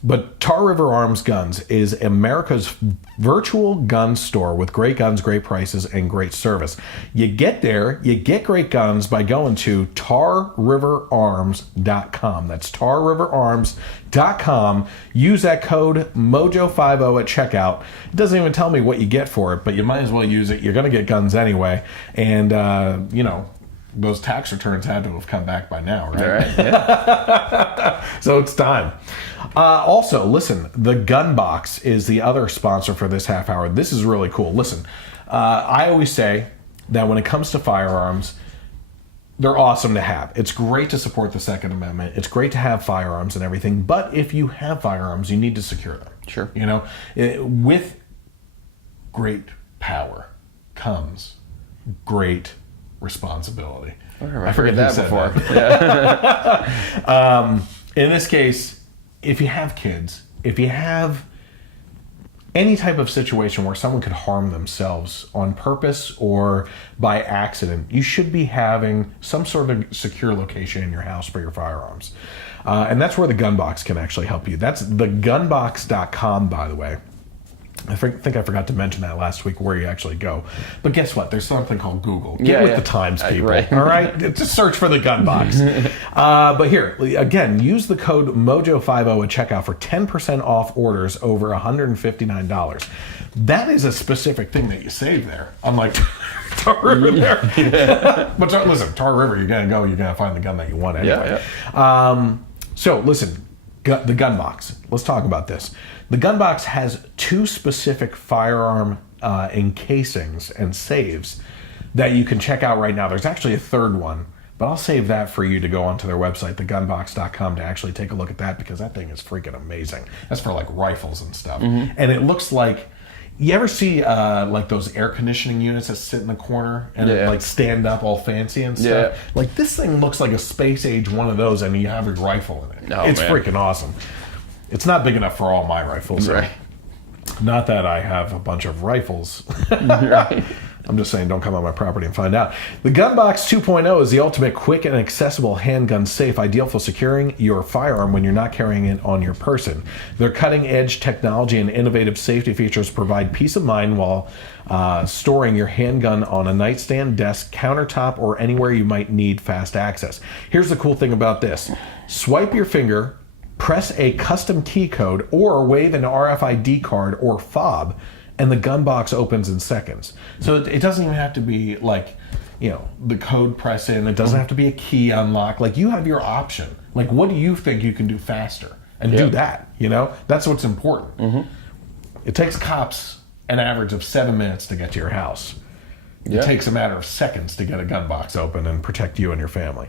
But Tar River Arms Guns is America's virtual gun store with great guns, great prices, and great service. You get there, you get great guns by going to tarriverarms.com. That's tarriverarms.com. Use that code MOJO50 at checkout. It doesn't even tell me what you get for it, but you might as well use it. You're going to get guns anyway. And, those tax returns had to have come back by now, right? All right. Yeah. So it's time. Also, listen, the Gun Box is the other sponsor for this half hour. This is really cool. Listen, I always say that when it comes to firearms, they're awesome to have. It's great to support the Second Amendment. It's great to have firearms and everything. But if you have firearms, you need to secure them. Sure. With great power comes great responsibility. I forget that before. In this case, if you have kids, if you have any type of situation where someone could harm themselves on purpose or by accident, you should be having some sort of secure location in your house for your firearms. And that's where the Gun Box can actually help you. That's thegunbox.com, by the way. I think I forgot to mention that last week where you actually go. But guess what? There's something called Google. Get with the times, people. Right. All right? Just search for the Gun Box. But here, again, use the code MOJO50 at checkout for 10% off orders over $159. That is a specific thing that you save there. Unlike Tar River there. But listen, Tar River, you're going to go, you're going to find the gun that you want anyway. So listen, the Gun Box. Let's talk about this. The Gun Box has two specific firearm encasings and saves that you can check out right now. There's actually a third one, but I'll save that for you to go onto their website, thegunbox.com, to actually take a look at that, because that thing is freaking amazing. That's for like rifles and stuff. Mm-hmm. And it looks like, you ever see like those air conditioning units that sit in the corner and like stand up all fancy and stuff? Yeah. Like this thing looks like a space age one of those, and you have your rifle in it. It's freaking awesome. It's not big enough for all my rifles. Right. Not that I have a bunch of rifles. Right. I'm just saying, don't come on my property and find out. The Gun Box 2.0 is the ultimate quick and accessible handgun safe, ideal for securing your firearm when you're not carrying it on your person. Their cutting-edge technology and innovative safety features provide peace of mind while storing your handgun on a nightstand, desk, countertop, or anywhere you might need fast access. Here's the cool thing about this. Swipe your finger, press a custom key code, or wave an RFID card or fob, and the Gun Box opens in seconds. So it doesn't even have to be like, the code press in. It doesn't have to be a key unlock. Like, you have your option. Like, what do you think you can do faster? And do that, That's what's important. Mm-hmm. It takes cops an average of 7 minutes to get to your house. It takes a matter of seconds to get a Gun Box open and protect you and your family.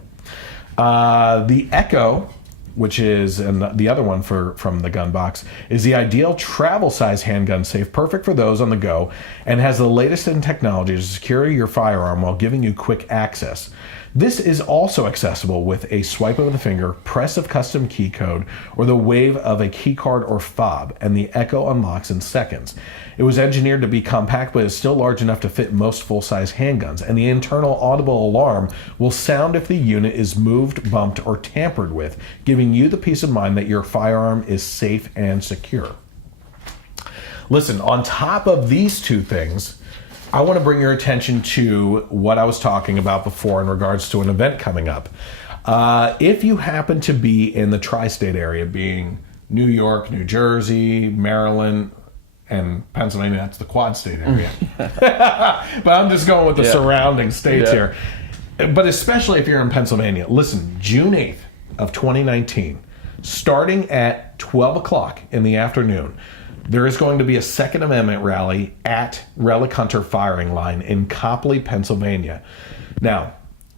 The Echo, which is the other one from the Gun Box, is the ideal travel-size handgun safe, perfect for those on the go, and has the latest in technology to secure your firearm while giving you quick access. This is also accessible with a swipe of the finger, press of custom key code, or the wave of a key card or fob, and the Echo unlocks in seconds. It was engineered to be compact, but is still large enough to fit most full-size handguns, and the internal audible alarm will sound if the unit is moved, bumped, or tampered with, giving you the peace of mind that your firearm is safe and secure. Listen, on top of these two things, I want to bring your attention to what I was talking about before in regards to an event coming up. If you happen to be in the tri-state area, being New York, New Jersey, Maryland, and Pennsylvania, that's the quad state area. But I'm just going with the surrounding states here. But especially if you're in Pennsylvania, listen, June 8th, of 2019, starting at 12 o'clock in the afternoon, there is going to be a Second Amendment rally at Relic Hunter firing line in Coplay, Pennsylvania. Now,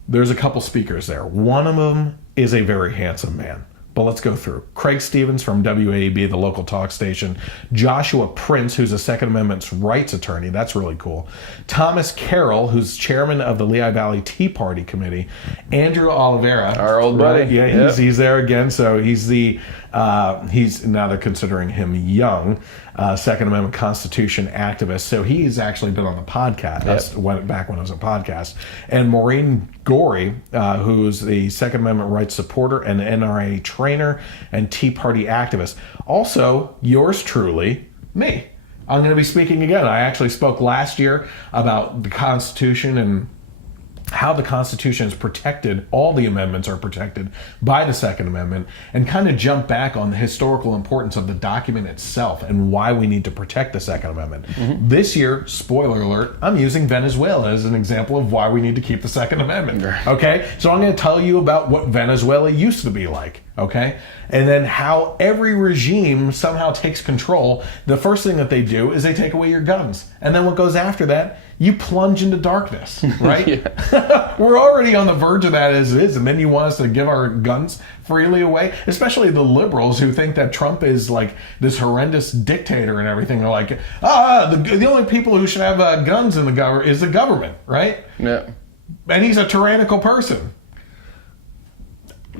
there's a couple speakers there. One of them is a very handsome man. But let's go through. Craig Stevens from WAEB, the local talk station. Joshua Prince, who's a Second Amendment rights attorney. That's really cool. Thomas Carroll, who's chairman of the Lehigh Valley Tea Party Committee. Andrew Oliveira. Our old buddy. Right? Yeah, he's there again. So he's now they're considering him young, Second Amendment Constitution activist. So he's actually been on the podcast. That's back when it was a podcast. And Maureen Gorey, who's the Second Amendment rights supporter and NRA trainer and Tea Party activist. Also, yours truly, me. I'm going to be speaking again. I actually spoke last year about the Constitution and how the Constitution is protected, all the amendments are protected by the Second Amendment, and kind of jump back on the historical importance of the document itself and why we need to protect the Second Amendment. Mm-hmm. This year, spoiler alert, I'm using Venezuela as an example of why we need to keep the Second Amendment. Okay? So I'm going to tell you about what Venezuela used to be like. Okay? And then how every regime somehow takes control. The first thing that they do is they take away your guns. And then what goes after that? You plunge into darkness, right? We're already on the verge of that as it is, and then you want us to give our guns freely away? Especially the liberals who think that Trump is like this horrendous dictator and everything. They're like, the only people who should have guns in the government is the government, right? Yeah. And he's a tyrannical person.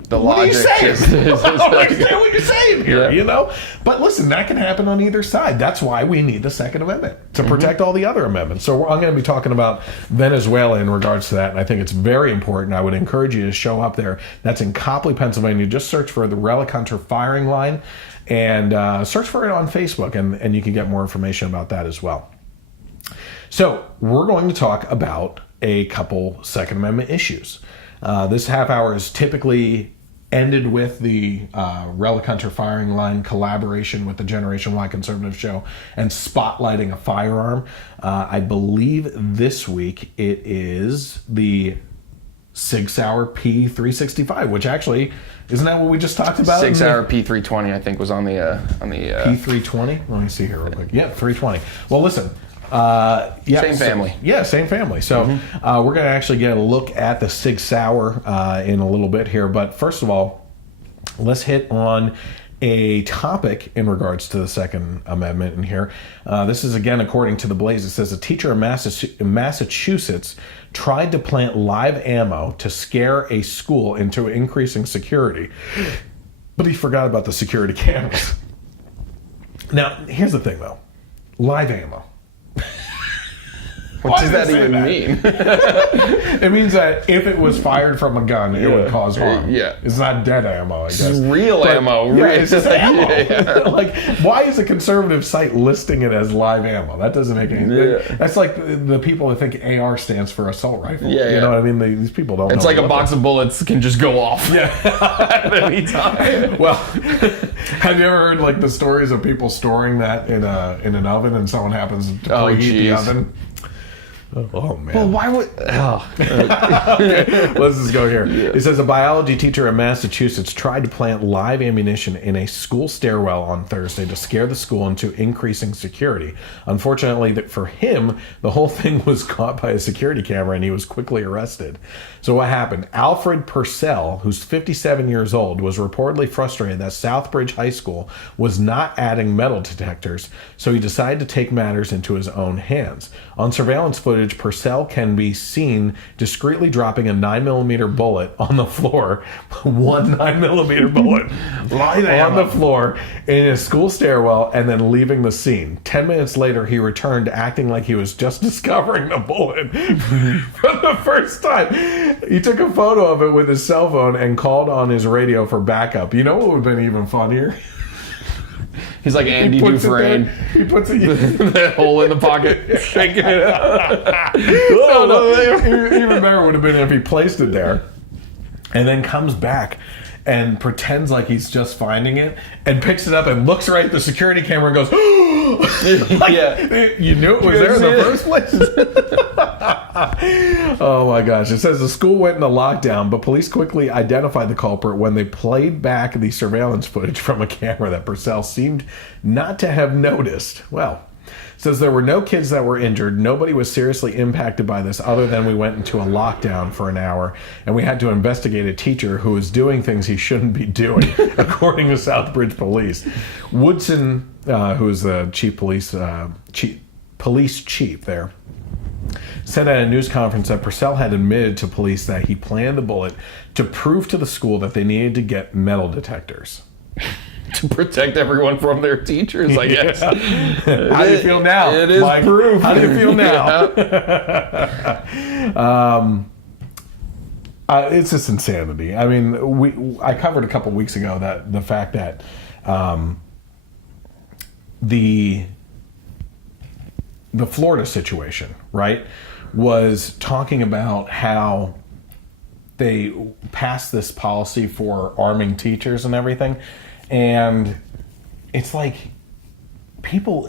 The what are you saying? I don't understand what you're saying here, Yeah. you know? But listen, that can happen on either side. That's why we need the Second Amendment, to protect all the other amendments. So I'm going to be talking about Venezuela in regards to that, and I think it's very important. I would encourage you to show up there. That's in Coplay, Pennsylvania. Just search for the Relic Hunter firing line, and search for it on Facebook, and you can get more information about that as well. So we're going to talk about a couple Second Amendment issues. This half hour is typically ended with the Relic Hunter firing line collaboration with the Generation Y Conservative Show and spotlighting a firearm. I believe this week it is the Sig Sauer P365, which actually, isn't that what we just talked about? Sig Sauer P320, I think, was on the P320? Let me see here real quick. Yeah, 320. Well, listen. Same family. Same family. So we're going to actually get a look at the Sig Sauer in a little bit here. But first of all, let's hit on a topic in regards to the Second Amendment in here. This is, again, according to The Blaze. It says a teacher in Massachusetts tried to plant live ammo to scare a school into increasing security. But he forgot about the security cameras. Now, here's the thing, though. Live ammo. What does that even mean? It means that if it was fired from a gun, it would cause harm. Yeah. It's not dead ammo, I guess. It's real ammo. Yeah, it's just ammo. Yeah. Like, why is a conservative site listing it as live ammo? That doesn't make any sense. Yeah. That's like the people that think AR stands for assault rifle. Yeah, You yeah. know what I mean? These people don't It's know like a what box of bullets can just go off. Yeah. At any time. Well, have you ever heard like the stories of people storing that in an oven and someone happens to preheat the oven? Oh, man. Well, why would... Okay, let's just go here. Yeah. It says a biology teacher in Massachusetts tried to plant live ammunition in a school stairwell on Thursday to scare the school into increasing security. Unfortunately, for him, the whole thing was caught by a security camera and he was quickly arrested. So what happened? Alfred Purcell, who's 57 years old, was reportedly frustrated that Southbridge High School was not adding metal detectors, so he decided to take matters into his own hands. On surveillance footage, Purcell can be seen discreetly dropping a 9mm bullet on the floor, one 9mm bullet on the floor in a school stairwell, and then leaving the scene. 10 minutes later, he returned acting like he was just discovering the bullet for the first time. He took a photo of it with his cell phone and called on his radio for backup. You know what would have been even funnier? He's like Andy Dufresne. He puts it that hole in the pocket, shaking it out. No, even better would have been if he placed it there. and then comes back and pretends like he's just finding it and picks it up and looks right at the security camera and goes, like, you knew it was there in the first place? Oh my gosh. It says the school went into lockdown, but police quickly identified the culprit when they played back the surveillance footage from a camera that Purcell seemed not to have noticed. Well, says there were no kids that were injured. Nobody was seriously impacted by this other than we went into a lockdown for an hour and we had to investigate a teacher who was doing things he shouldn't be doing, according to Southbridge Police. Woodson, who is the police chief there, said at a news conference that Purcell had admitted to police that he planned the bullet to prove to the school that they needed to get metal detectors. To protect everyone from their teachers, I guess. How do you feel now? It is Mike? proof. How do you feel now? It's just insanity. I mean, I covered a couple weeks ago that the fact that the Florida situation, right, was talking about how they passed this policy for arming teachers and everything. And it's like people,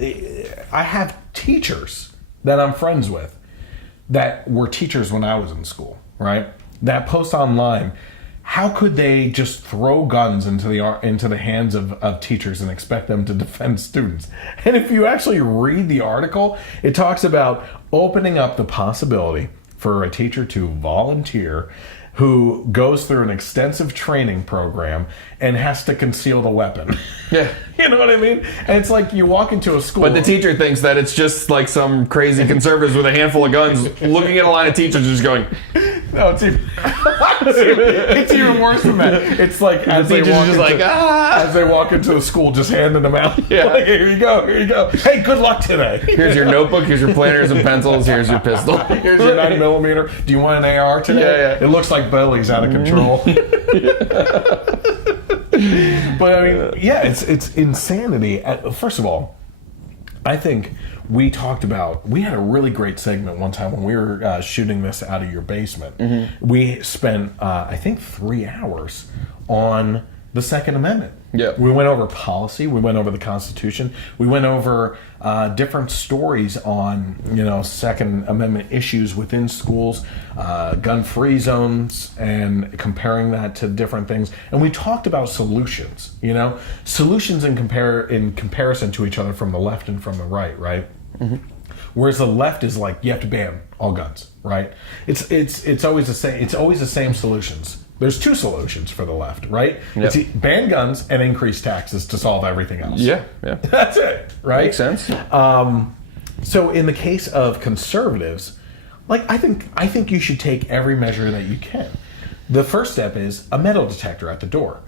I have teachers that I'm friends with that were teachers when I was in school, right? That post online. How could they just throw guns into the hands of teachers and expect them to defend students? And if you actually read the article, it talks about opening up the possibility for a teacher to volunteer who goes through an extensive training program and has to conceal the weapon. Yeah. You know what I mean? And it's like you walk into a school. But the teacher thinks that it's just like some crazy conservatives with a handful of guns looking at a line of teachers just going... No, it's even worse than that. It's like as they walk into the school, just handing them out. Yeah. Like, here you go. Hey, good luck today. Here's your notebook. Here's your planners and pencils. Here's your pistol. Here's your 9mm. Do you want an AR today? Yeah. It looks like Billy's out of control. But I mean, yeah, it's insanity. First of all, I think we had a really great segment one time when we were shooting this out of your basement. Mm-hmm. We spent, I think, 3 hours on the Second Amendment. Yeah. We went over policy. We went over the Constitution. We went over different stories on, Second Amendment issues within schools, gun-free zones, and comparing that to different things. And we talked about solutions. Solutions in comparison to each other from the left and from the right. Mm-hmm. Whereas the left is like, you have to ban all guns, right? It's always the same. It's always the same solutions. There's two solutions for the left, right? Yep. It's ban guns and increase taxes to solve everything else. Yeah. That's it, right? Makes sense. So in the case of conservatives, like I think you should take every measure that you can. The first step is a metal detector at the door,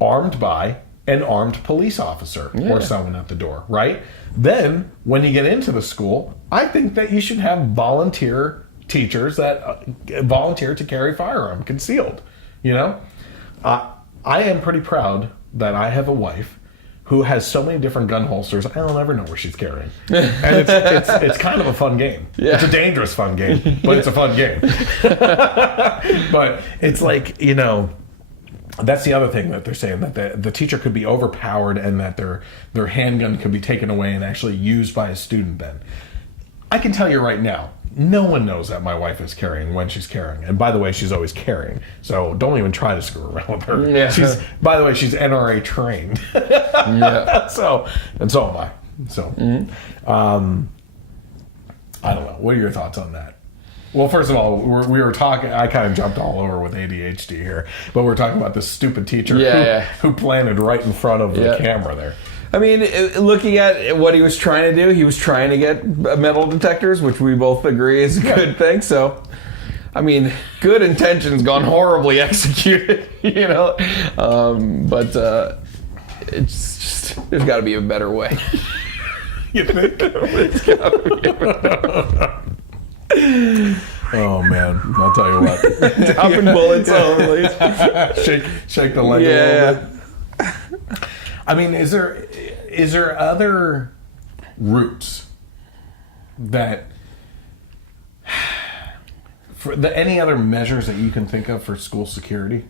armed by an armed police officer or someone at the door, right? Then when you get into the school, I think that you should have volunteer teachers that volunteer to carry firearm concealed. I am pretty proud that I have a wife who has so many different gun holsters, I'll never know where she's carrying. And it's kind of a fun game. Yeah. It's a dangerous fun game, but it's a fun game. But it's like, that's the other thing that they're saying, that the teacher could be overpowered and that their handgun could be taken away and actually used by a student then. I can tell you right now, no one knows that my wife is carrying when she's carrying. And by the way, she's always carrying. So don't even try to screw around with her. Yeah. By the way, she's NRA trained. Yeah. So am I. So, I don't know. What are your thoughts on that? Well, first of all, we were talking, I kind of jumped all over with ADHD here, but we're talking about this stupid teacher who planted right in front of the camera there. I mean, looking at what he was trying to do, he was trying to get metal detectors, which we both agree is a good thing. So, I mean, good intentions gone horribly executed, but it's just, there's got to be a better way. You think? It's gotta be. Oh man, I'll tell you what. Dropping bullets only. Shake the leg a little bit. I mean, is there other routes that any other measures that you can think of for school security?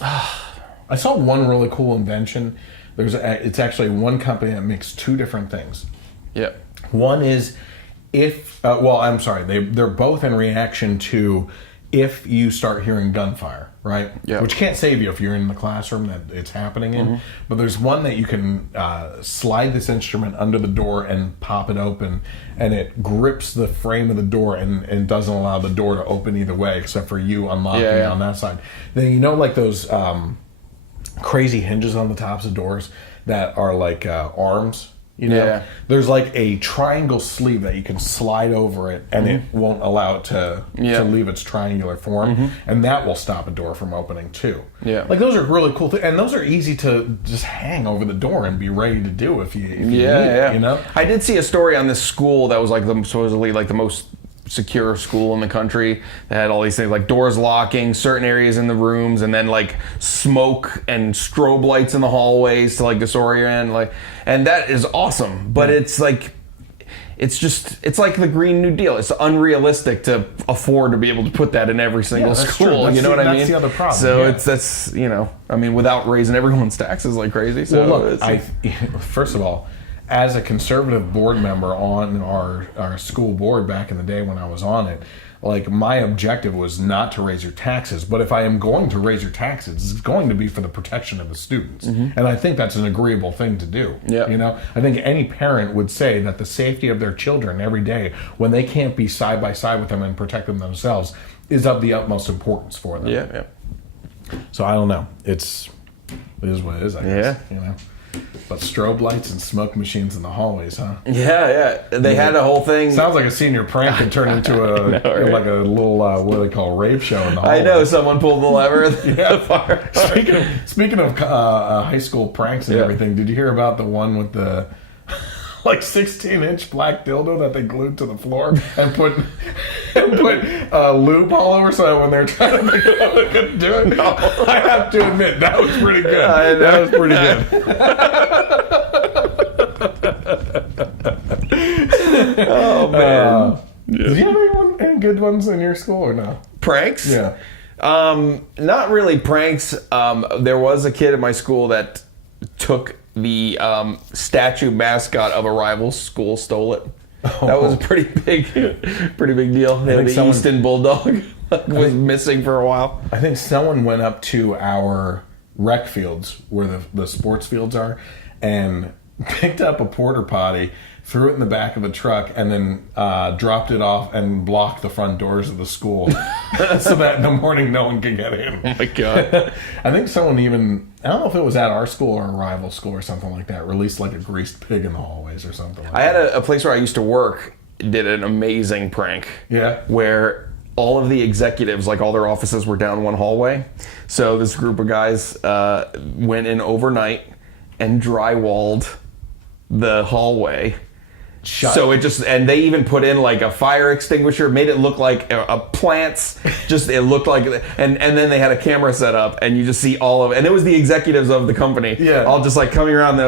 I saw one really cool invention. It's actually one company that makes two different things. Yeah. One is they're both in reaction to if you start hearing gunfire, right? Yeah. Which can't save you if you're in the classroom that it's happening in. But there's one that you can slide this instrument under the door and pop it open, and it grips the frame of the door and doesn't allow the door to open either way except for you unlocking it on that side. Then like those crazy hinges on the tops of doors that are like arms. There's like a triangle sleeve that you can slide over it, and it won't allow it to leave its triangular form, and that will stop a door from opening too. Yeah, like those are really cool things, and those are easy to just hang over the door and be ready to do if you need it. I did see a story on this school that was like supposedly like the most secure school in the country that had all these things like doors locking certain areas in the rooms, and then like smoke and strobe lights in the hallways to like disorient, and that is awesome. But it's like it's like the Green New Deal. It's unrealistic to afford to be able to put that in every single school. You know what I mean? That's the other problem. So that's without raising everyone's taxes like crazy. So look, first of all, as a conservative board member on our school board back in the day when I was on it, like my objective was not to raise your taxes, but if I am going to raise your taxes, it's going to be for the protection of the students. And I think that's an agreeable thing to do. Yeah. I think any parent would say that the safety of their children every day when they can't be side by side with them and protect them themselves is of the utmost importance for them. Yeah. So I don't know. It is what it is, I guess. But strobe lights and smoke machines in the hallways, huh? Yeah. They had a whole thing. Sounds like a senior prank and turned into like a little what do they call rave show in the hallway. I know someone pulled the lever. The fire. Speaking of high school pranks and everything, did you hear about the one with the like 16-inch black dildo that they glued to the floor and put lube all over so that when they're trying to make it up, they couldn't do it? No. I have to admit, that was pretty good. That was pretty good. Oh, man. Did you have any good ones in your school or no? Pranks? Yeah. Not really pranks. There was a kid at my school that took the statue mascot of a rival school, stole it. That was a pretty big deal. The Easton Bulldog was missing for a while. I think someone went up to our rec fields where the sports fields are and picked up a porta potty, threw it in the back of a truck, and then dropped it off and blocked the front doors of the school so that in the morning no one could get in. Oh my God. I think someone even, I don't know if it was at our school or a rival school or something like that, released like a greased pig in the hallways or something like that. I had a place where I used to work did an amazing prank. Yeah. Where all of the executives, like all their offices were down one hallway. So this group of guys went in overnight and drywalled the hallway. So and they even put in like a fire extinguisher, made it look like a plants. It looked like, and then they had a camera set up, and you just see all of it. And it was the executives of the company, all just like coming around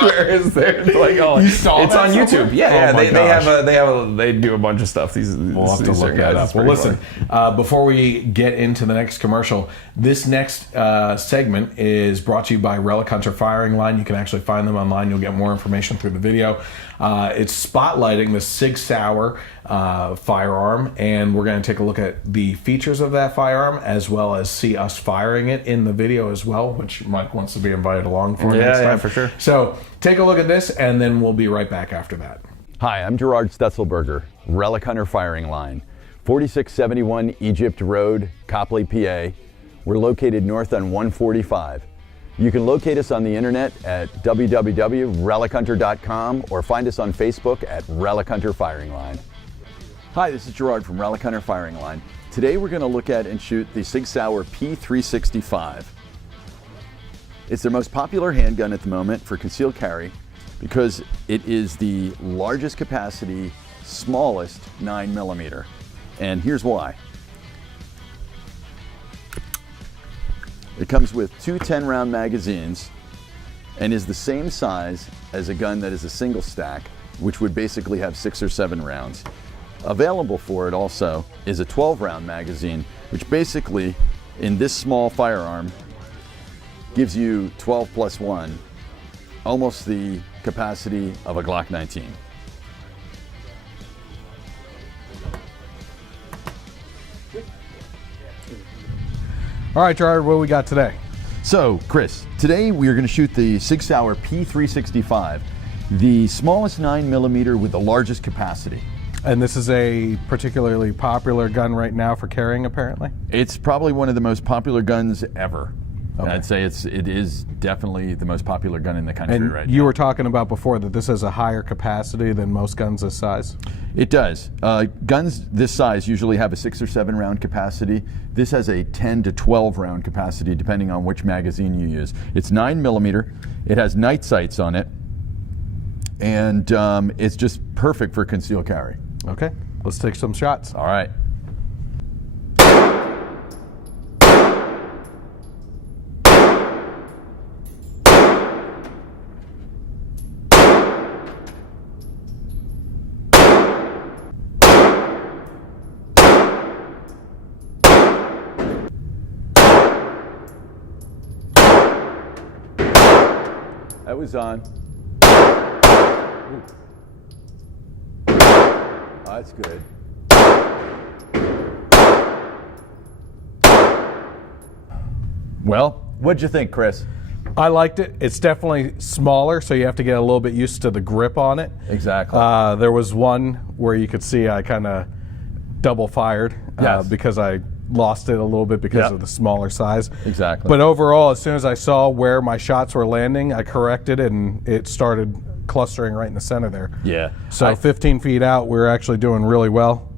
where is there? Like, it's on YouTube. They do a bunch of stuff. We'll have to look that up. Well, listen, before we get into the next commercial, this next segment is brought to you by Relic Hunter Firing Line. You can actually find them online. You'll get more information through the video. It's spotlighting the Sig Sauer firearm, and we're going to take a look at the features of that firearm as well as see us firing it in the video as well, which Mike wants to be invited along for next time. Yeah, for sure. So take a look at this, and then we'll be right back after that. Hi, I'm Gerard Stetzelberger, Relic Hunter Firing Line, 4671 Egypt Road, Coplay, PA. We're located north on 145. You can locate us on the internet at www.relichunter.com or find us on Facebook at Relic Hunter Firing Line. Hi, this is Gerard from Relic Hunter Firing Line. Today we're going to look at and shoot the Sig Sauer P365. It's their most popular handgun at the moment for concealed carry because it is the largest capacity, smallest 9mm. And here's why. It comes with two 10-round magazines and is the same size as a gun that is a single stack, which would basically have 6 or 7 rounds. Available for it also is a 12-round magazine, which basically, in this small firearm, gives you 12 plus 1, almost the capacity of a Glock 19. All right, Gerard, what we got today? So, Chris, today we are going to shoot the Sig Sauer P365, the smallest 9mm with the largest capacity. And this is a particularly popular gun right now for carrying, apparently? It's probably one of the most popular guns ever. Okay. I'd say it is definitely the most popular gun in the country And right now. you were talking about before that this has a higher capacity than most guns this size? It does. Guns this size usually have a 6 or 7 round capacity. This has a 10 to 12 round capacity depending on which magazine you use. It's 9mm. It has night sights on it, and it's just perfect for concealed carry. Okay, let's take some shots. All right. That was on. Ooh. Oh, that's good. Well, what'd you think, Chris? I liked it. It's definitely smaller, so you have to get a little bit used to the grip on it. Exactly. There was one where you could see I kind of double fired Yes. because I lost it a little bit because Yep. of the smaller size. Exactly. But overall, as soon as I saw where my shots were landing, I corrected it and it started clustering right in the center there. Yeah. So 15 feet out, we were actually doing really well.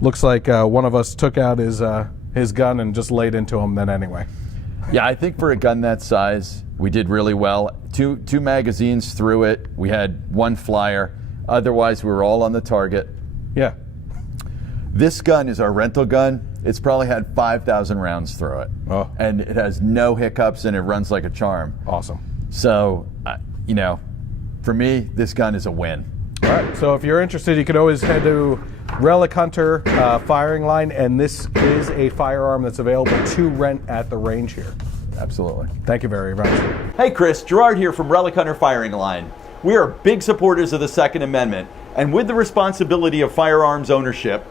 Looks like one of us took out his gun and just laid into him then anyway. Yeah, I think for a gun that size, we did really well. Two magazines through it. We had one flyer. Otherwise, we were all on the target. Yeah. This gun is our rental gun. It's probably had 5,000 rounds through it. Oh. And it has no hiccups and it runs like a charm. Awesome. So, for me, this gun is a win. All right. So if you're interested, you could always head to Relic Hunter firing line, and this is a firearm that's available to rent at the range here. Absolutely. Thank you very much. Hey Chris, Gerard here from Relic Hunter Firing Line. We are big supporters of the Second Amendment, and with the responsibility of firearms ownership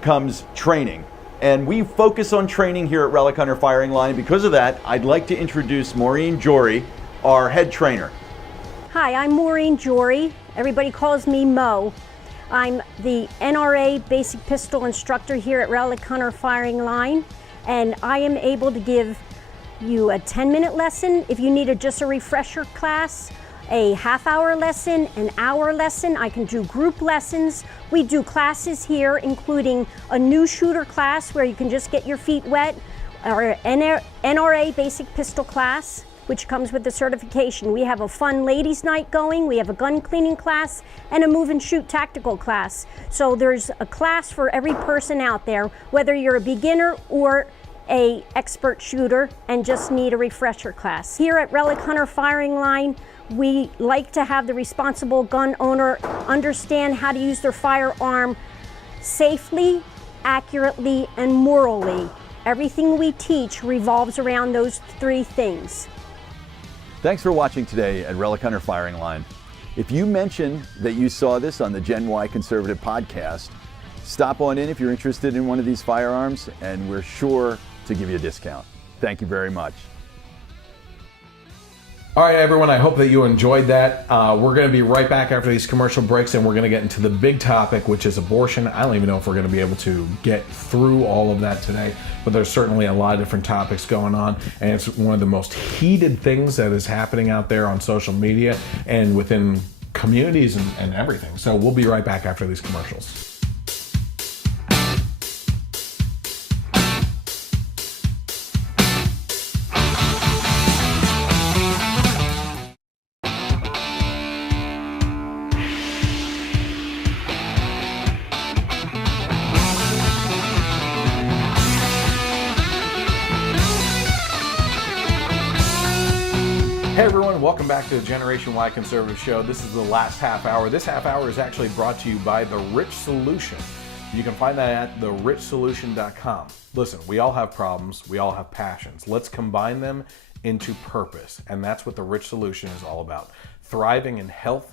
comes training. And we focus on training here at Relic Hunter Firing Line. Because of that, I'd like to introduce Maureen Jory, our head trainer. Hi, I'm Maureen Jory. Everybody calls me Mo. I'm the NRA Basic Pistol Instructor here at Relic Hunter Firing Line, and I am able to give you a 10-minute lesson. If you need just a refresher class, a half-hour lesson, an hour lesson, I can do group lessons. We do classes here, including a new shooter class where you can just get your feet wet, or NRA Basic Pistol class, which comes with the certification. We have a fun ladies' night going, we have a gun cleaning class, and a move and shoot tactical class. So there's a class for every person out there, whether you're a beginner or a expert shooter and just need a refresher class. Here at Relic Hunter Firing Line, we like to have the responsible gun owner understand how to use their firearm safely, accurately, and morally. Everything we teach revolves around those three things. Thanks for watching today at Relic Hunter Firing Line. If you mention that you saw this on the Gen Y Conservative podcast, stop on in if you're interested in one of these firearms, and we're sure to give you a discount. Thank you very much. All right, everyone, I hope that you enjoyed that. We're going to be right back after these commercial breaks, and we're going to get into the big topic, which is abortion. I don't even know if we're going to be able to get through all of that today, but there's certainly a lot of different topics going on, and it's one of the most heated things that is happening out there on social media and within communities and everything. So we'll be right back after these commercials. Hey everyone, welcome back to the Generation Y Conservative Show. This is the last half hour. This half hour is actually brought to you by The Rich Solution. You can find that at therichsolution.com. Listen, we all have problems, we all have passions. Let's combine them into purpose, and that's what the Rich Solution is all about. Thriving in health,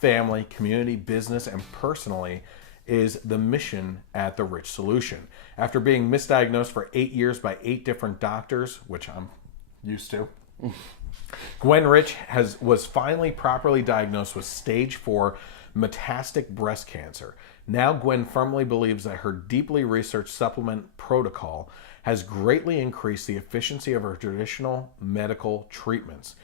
family, community, business, and personally is the mission at the Rich Solution. After being misdiagnosed for 8 years by 8 different doctors, which I'm used to, Gwen Rich was finally properly diagnosed with stage 4 metastatic breast cancer. Now Gwen firmly believes that her deeply researched supplement protocol has greatly increased the efficiency of her traditional medical treatments.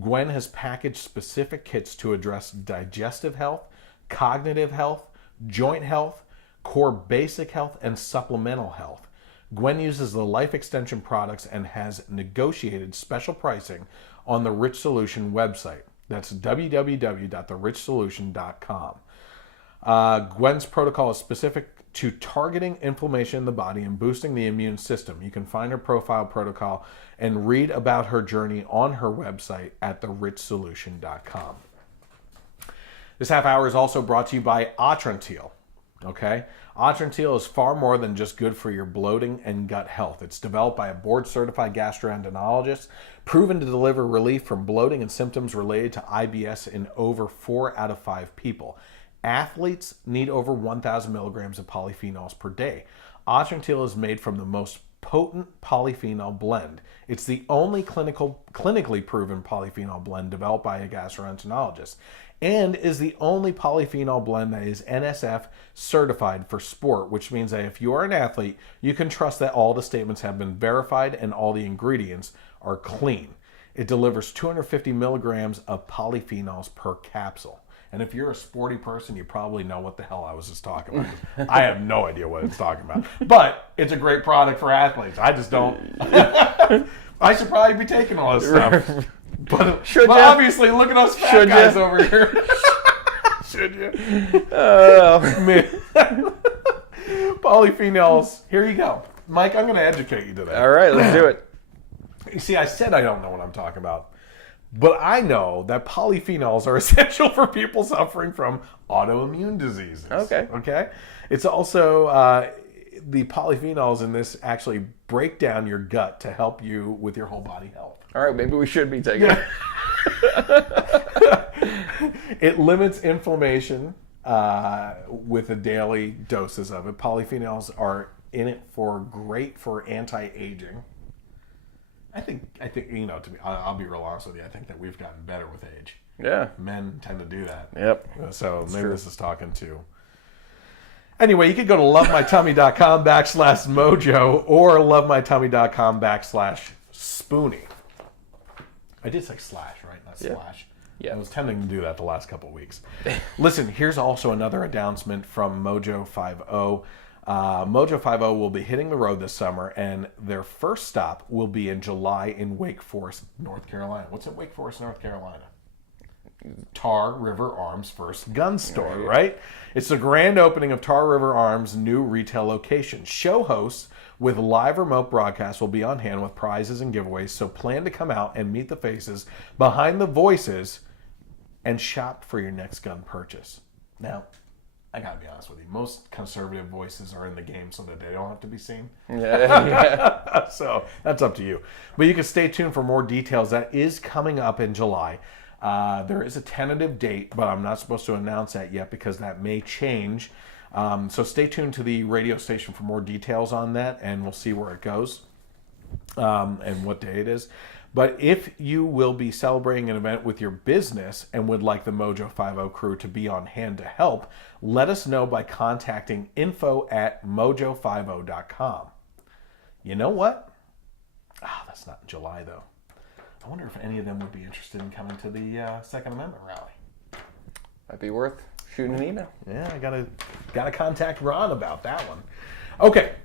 Gwen has packaged specific kits to address digestive health, cognitive health, joint health, core basic health, and supplemental health. Gwen uses the Life Extension products and has negotiated special pricing on the Rich Solution website. That's www.therichsolution.com. Gwen's protocol is specific to targeting inflammation in the body and boosting the immune system. You can find her profile protocol and read about her journey on her website at therichsolution.com. This half hour is also brought to you by Atrantil. Okay? Atrantil is far more than just good for your bloating and gut health. It's developed by a board-certified gastroenterologist, proven to deliver relief from bloating and symptoms related to IBS in over 4 out of 5 people. Athletes need over 1,000 milligrams of polyphenols per day. Atrantil is made from the most potent polyphenol blend. It's the only clinically proven polyphenol blend developed by a gastroenterologist, and is the only polyphenol blend that is NSF certified for sport, which means that if you are an athlete, you can trust that all the statements have been verified and all the ingredients are clean. It delivers 250 milligrams of polyphenols per capsule. And if you're a sporty person, you probably know what the hell I was just talking about. I have no idea what it's talking about. But it's a great product for athletes. I just don't. I should probably be taking all this stuff. But obviously, look at us fat guys over here. Should you? Man. Polyphenols. Here you go. Mike, I'm going to educate you today. All right, let's do it. You see, I said I don't know what I'm talking about. But I know that polyphenols are essential for people suffering from autoimmune diseases. Okay? It's also, the polyphenols in this actually break down your gut to help you with your whole body health. All right, maybe we should be taking it. It limits inflammation with the daily doses of it. Polyphenols are in it great for anti-aging. I think to be, I'll be real honest with you. I think that we've gotten better with age. Yeah. Men tend to do that. Yep. So maybe this is talking to. Anyway, you could go to lovemytummy.com/mojo or lovemytummy.com/spoonie. I did say slash, right? Not slash. Yeah. I was tending to do that the last couple of weeks. Listen, here's also another announcement from Mojo 50. Mojo 50 will be hitting the road this summer, and their first stop will be in July in Wake Forest, North Carolina. What's in Wake Forest, North Carolina? Tar River Arms' first gun store, right? It's the grand opening of Tar River Arms' new retail location. Show hosts with live remote broadcasts will be on hand with prizes and giveaways, so plan to come out and meet the faces behind the voices and shop for your next gun purchase. Now, I gotta be honest with you. Most conservative voices are in the game so that they don't have to be seen. Yeah. So that's up to you. But you can stay tuned for more details. That is coming up in July. There is a tentative date, but I'm not supposed to announce that yet because that may change. So stay tuned to the radio station for more details on that, and we'll see where it goes and what day it is. But if you will be celebrating an event with your business and would like the Mojo 50 crew to be on hand to help, let us know by contacting info@mojo50.com. You know what? That's not in July, though. I wonder if any of them would be interested in coming to the Second Amendment rally. Might be worth shooting an email. Yeah, I gotta contact Ron about that one. Okay.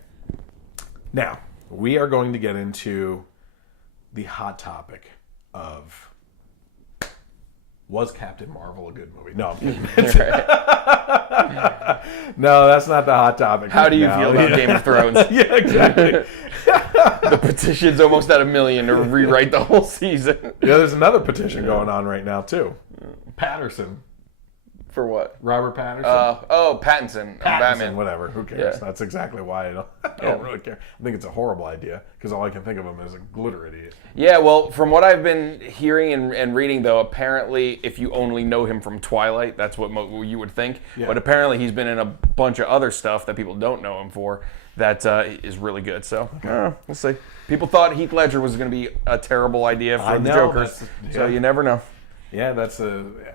Now, we are going to get into the hot topic of, was Captain Marvel a good movie? No, I'm kidding. No, that's not the hot topic. How do you feel about Game of Thrones? Yeah, exactly. The petition's almost at 1 million to rewrite the whole season. Yeah, there's another petition going on right now, too. Patterson For what? Robert Pattinson. Pattinson. Batman. Whatever. Who cares? Yeah. That's exactly why I don't really care. I think it's a horrible idea because all I can think of him is a glitter idiot. Yeah, well, from what I've been hearing and reading, though, apparently if you only know him from Twilight, that's what you would think. Yeah. But apparently he's been in a bunch of other stuff that people don't know him for that is really good. So, we'll see. People thought Heath Ledger was going to be a terrible idea for the Joker. So you never know. Yeah,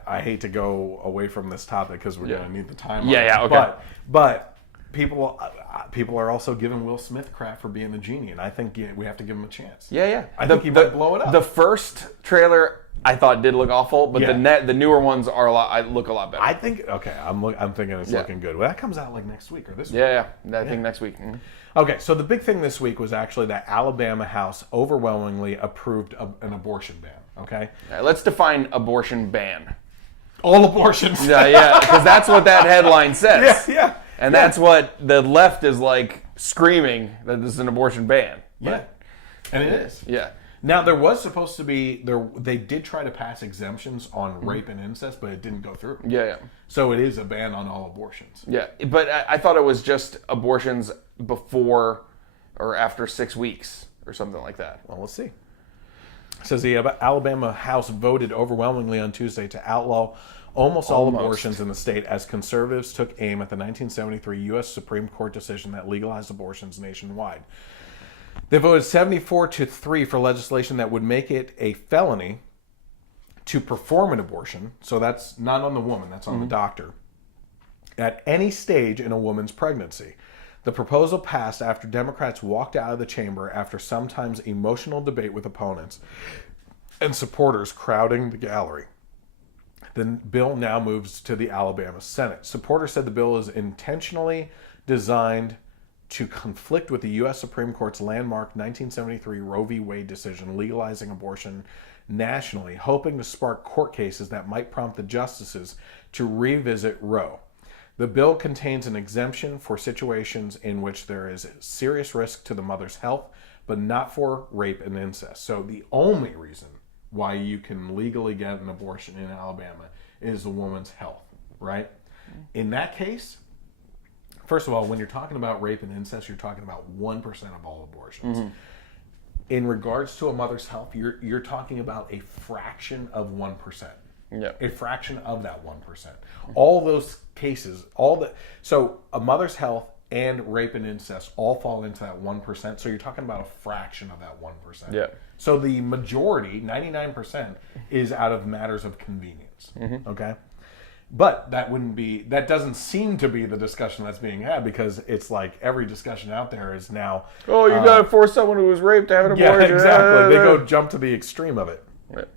I hate to go away from this topic because we're going to need the time. Yeah, okay. But people are also giving Will Smith crap for being the genie, and I think we have to give him a chance. Yeah. I think he might blow it up. The first trailer I thought did look awful, but Yeah. the newer ones look a lot better. I think I'm thinking it's looking good. Well, that comes out like next week or this week. Yeah. I think next week. Mm-hmm. Okay, so the big thing this week was actually that Alabama House overwhelmingly approved an abortion ban. Okay, All right, let's define abortion ban. all abortions. Yeah, because that's what that headline says. yeah. And that's what the left is like screaming that this is an abortion ban. Yeah, and it is. Yeah. Now there was supposed to be they did try to pass exemptions on rape and incest, but it didn't go through. Yeah. So it is a ban on all abortions. Yeah, but I thought it was just abortions before or after 6 weeks or something like that. Well, let's see. It says the Alabama House voted overwhelmingly on Tuesday to outlaw almost all abortions in the state as conservatives took aim at the 1973 U.S. Supreme Court decision that legalized abortions nationwide. They voted 74-3 for legislation that would make it a felony to perform an abortion. So that's not on the woman, that's on the doctor. At any stage in a woman's pregnancy. The proposal passed after Democrats walked out of the chamber after sometimes emotional debate with opponents and supporters crowding the gallery. The bill now moves to the Alabama Senate. Supporters said the bill is intentionally designed to conflict with the U.S. Supreme Court's landmark 1973 Roe v. Wade decision legalizing abortion nationally, hoping to spark court cases that might prompt the justices to revisit Roe. The bill contains an exemption for situations in which there is serious risk to the mother's health, but not for rape and incest. So the only reason why you can legally get an abortion in Alabama is the woman's health, right? In that case, first of all, when you're talking about rape and incest, you're talking about 1% of all abortions. Mm-hmm. In regards to a mother's health, you're talking about a fraction of 1%. Yeah. A fraction of that 1%. All those cases, so a mother's health and rape and incest all fall into that 1%. So you're talking about a fraction of that 1%. Yeah. So the majority, 99%, is out of matters of convenience. Mm-hmm. Okay? But that doesn't seem to be the discussion that's being had, because it's like every discussion out there is now, oh, you got to force someone who was raped to have an abortion. Yeah, exactly. They go jump to the extreme of it. Right.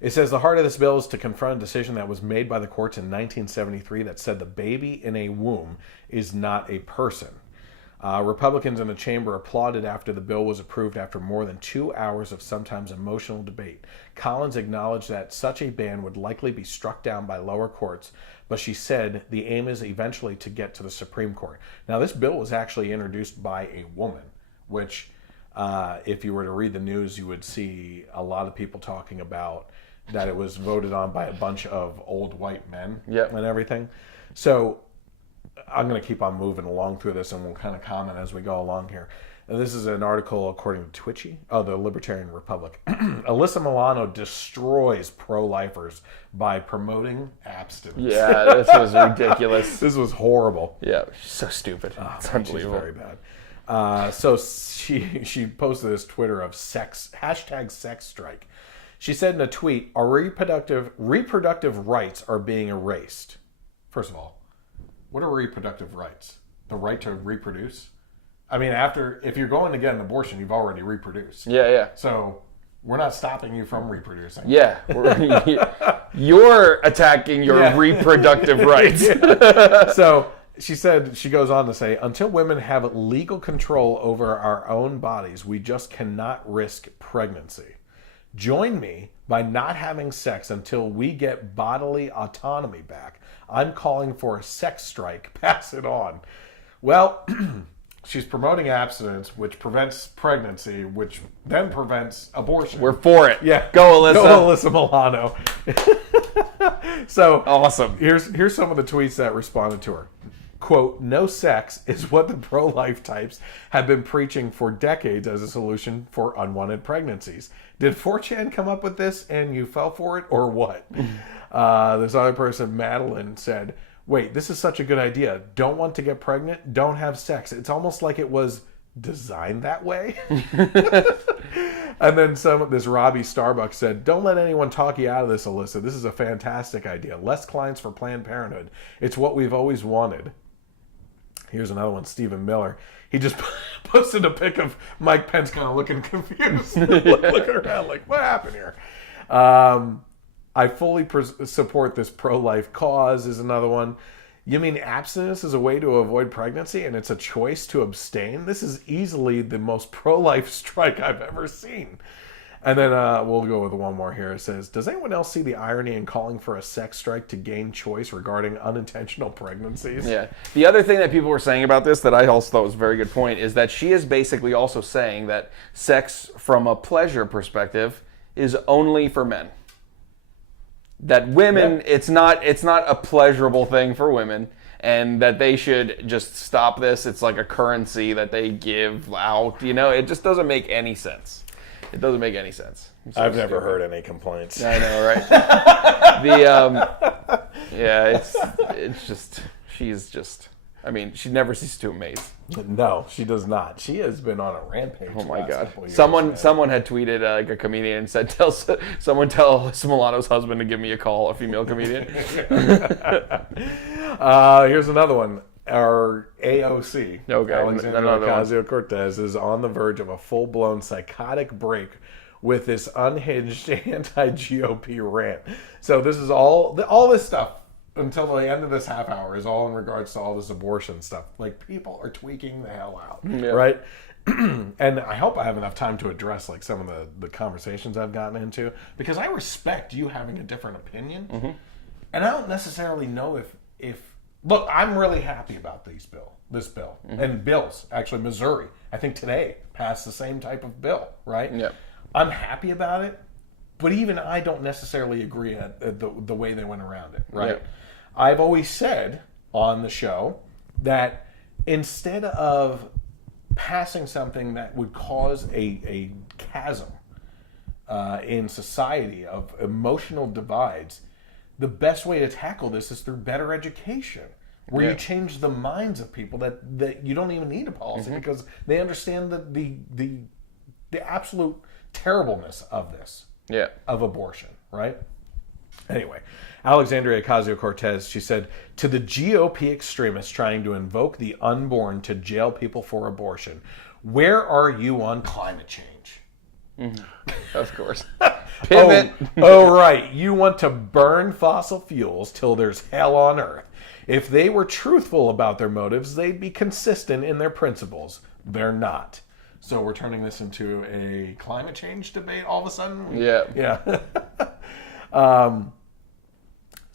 It says the heart of this bill is to confront a decision that was made by the courts in 1973 that said the baby in a womb is not a person. Republicans in the chamber applauded after the bill was approved after more than 2 hours of sometimes emotional debate. Collins acknowledged that such a ban would likely be struck down by lower courts, but she said the aim is eventually to get to the Supreme Court. Now, this bill was actually introduced by a woman, which, if you were to read the news, you would see a lot of people talking about that it was voted on by a bunch of old white men and everything. So I'm going to keep on moving along through this, and we'll kind of comment as we go along here. And this is an article according to Twitchy, the Libertarian Republic. Alyssa Milano destroys pro-lifers by promoting abstinence. Yeah, this was ridiculous. This was horrible. Yeah, so stupid. It's unbelievable. Very bad. So she posted this Twitter of hashtag sex strike. She said in a tweet, our reproductive rights are being erased. First of all, what are reproductive rights? The right to reproduce? I mean, if you're going to get an abortion, you've already reproduced. Yeah. So we're not stopping you from reproducing. Yeah. You're attacking your reproductive rights. So she goes on to say, until women have legal control over our own bodies, we just cannot risk pregnancy. Join me by not having sex until we get bodily autonomy back. I'm calling for a sex strike. Pass it on. Well, she's promoting abstinence, which prevents pregnancy, which then prevents abortion. We're for it. Yeah. Go, Alyssa. Go, Alyssa Milano. So Awesome. Here's some of the tweets that responded to her. Quote, no sex is what the pro-life types have been preaching for decades as a solution for unwanted pregnancies. Did 4chan come up with this and you fell for it, or what? This other person, Madeline, said, wait, this is such a good idea. Don't want to get pregnant? Don't have sex. It's almost like it was designed that way. And then this Robbie Starbucks said, don't let anyone talk you out of this, Alyssa. This is a fantastic idea. Less clients for Planned Parenthood. It's what we've always wanted. Here's another one, Stephen Miller. He just posted a pic of Mike Pence kind of looking confused. looking around like, what happened here? I fully support this pro-life cause is another one. You mean abstinence is a way to avoid pregnancy and it's a choice to abstain? This is easily the most pro-life strike I've ever seen. And then we'll go with one more here. It says, does anyone else see the irony in calling for a sex strike to gain choice regarding unintentional pregnancies? Yeah. The other thing that people were saying about this that I also thought was a very good point is that she is basically also saying that sex from a pleasure perspective is only for men. That women, it's not a pleasurable thing for women, and that they should just stop this. It's like a currency that they give out. It just doesn't make any sense. It doesn't make any sense. I've never heard any complaints. I know, right? It's just, she's just, she never ceases to amaze. No, she does not. She has been on a rampage. Oh my God! Years, Someone had tweeted like a comedian and said, tell Milano's husband to give me a call, a female comedian. Here's another one. Our AOC, Alexandria Ocasio-Cortez, is on the verge of a full-blown psychotic break with this unhinged anti-GOP rant. So this is all this stuff until the end of this half hour is all in regards to all this abortion stuff. Like, people are tweaking the hell out, right? And I hope I have enough time to address like some of the conversations I've gotten into, because I respect you having a different opinion, and I don't necessarily know if look, I'm really happy about this bill, and bills. Actually, Missouri, I think today passed the same type of bill, right? Yeah. I'm happy about it, but even I don't necessarily agree at the way they went around it, right? Yeah. I've always said on the show that instead of passing something that would cause a chasm in society of emotional divides, the best way to tackle this is through better education, where you change the minds of people that you don't even need a policy because they understand the absolute terribleness of this, of abortion, right? Anyway, Alexandria Ocasio-Cortez, she said, to the GOP extremists trying to invoke the unborn to jail people for abortion, where are you on climate change? Of course. Pivot. Oh, right. You want to burn fossil fuels till there's hell on earth. If they were truthful about their motives, they'd be consistent in their principles. They're not. So we're turning this into a climate change debate all of a sudden? Yeah.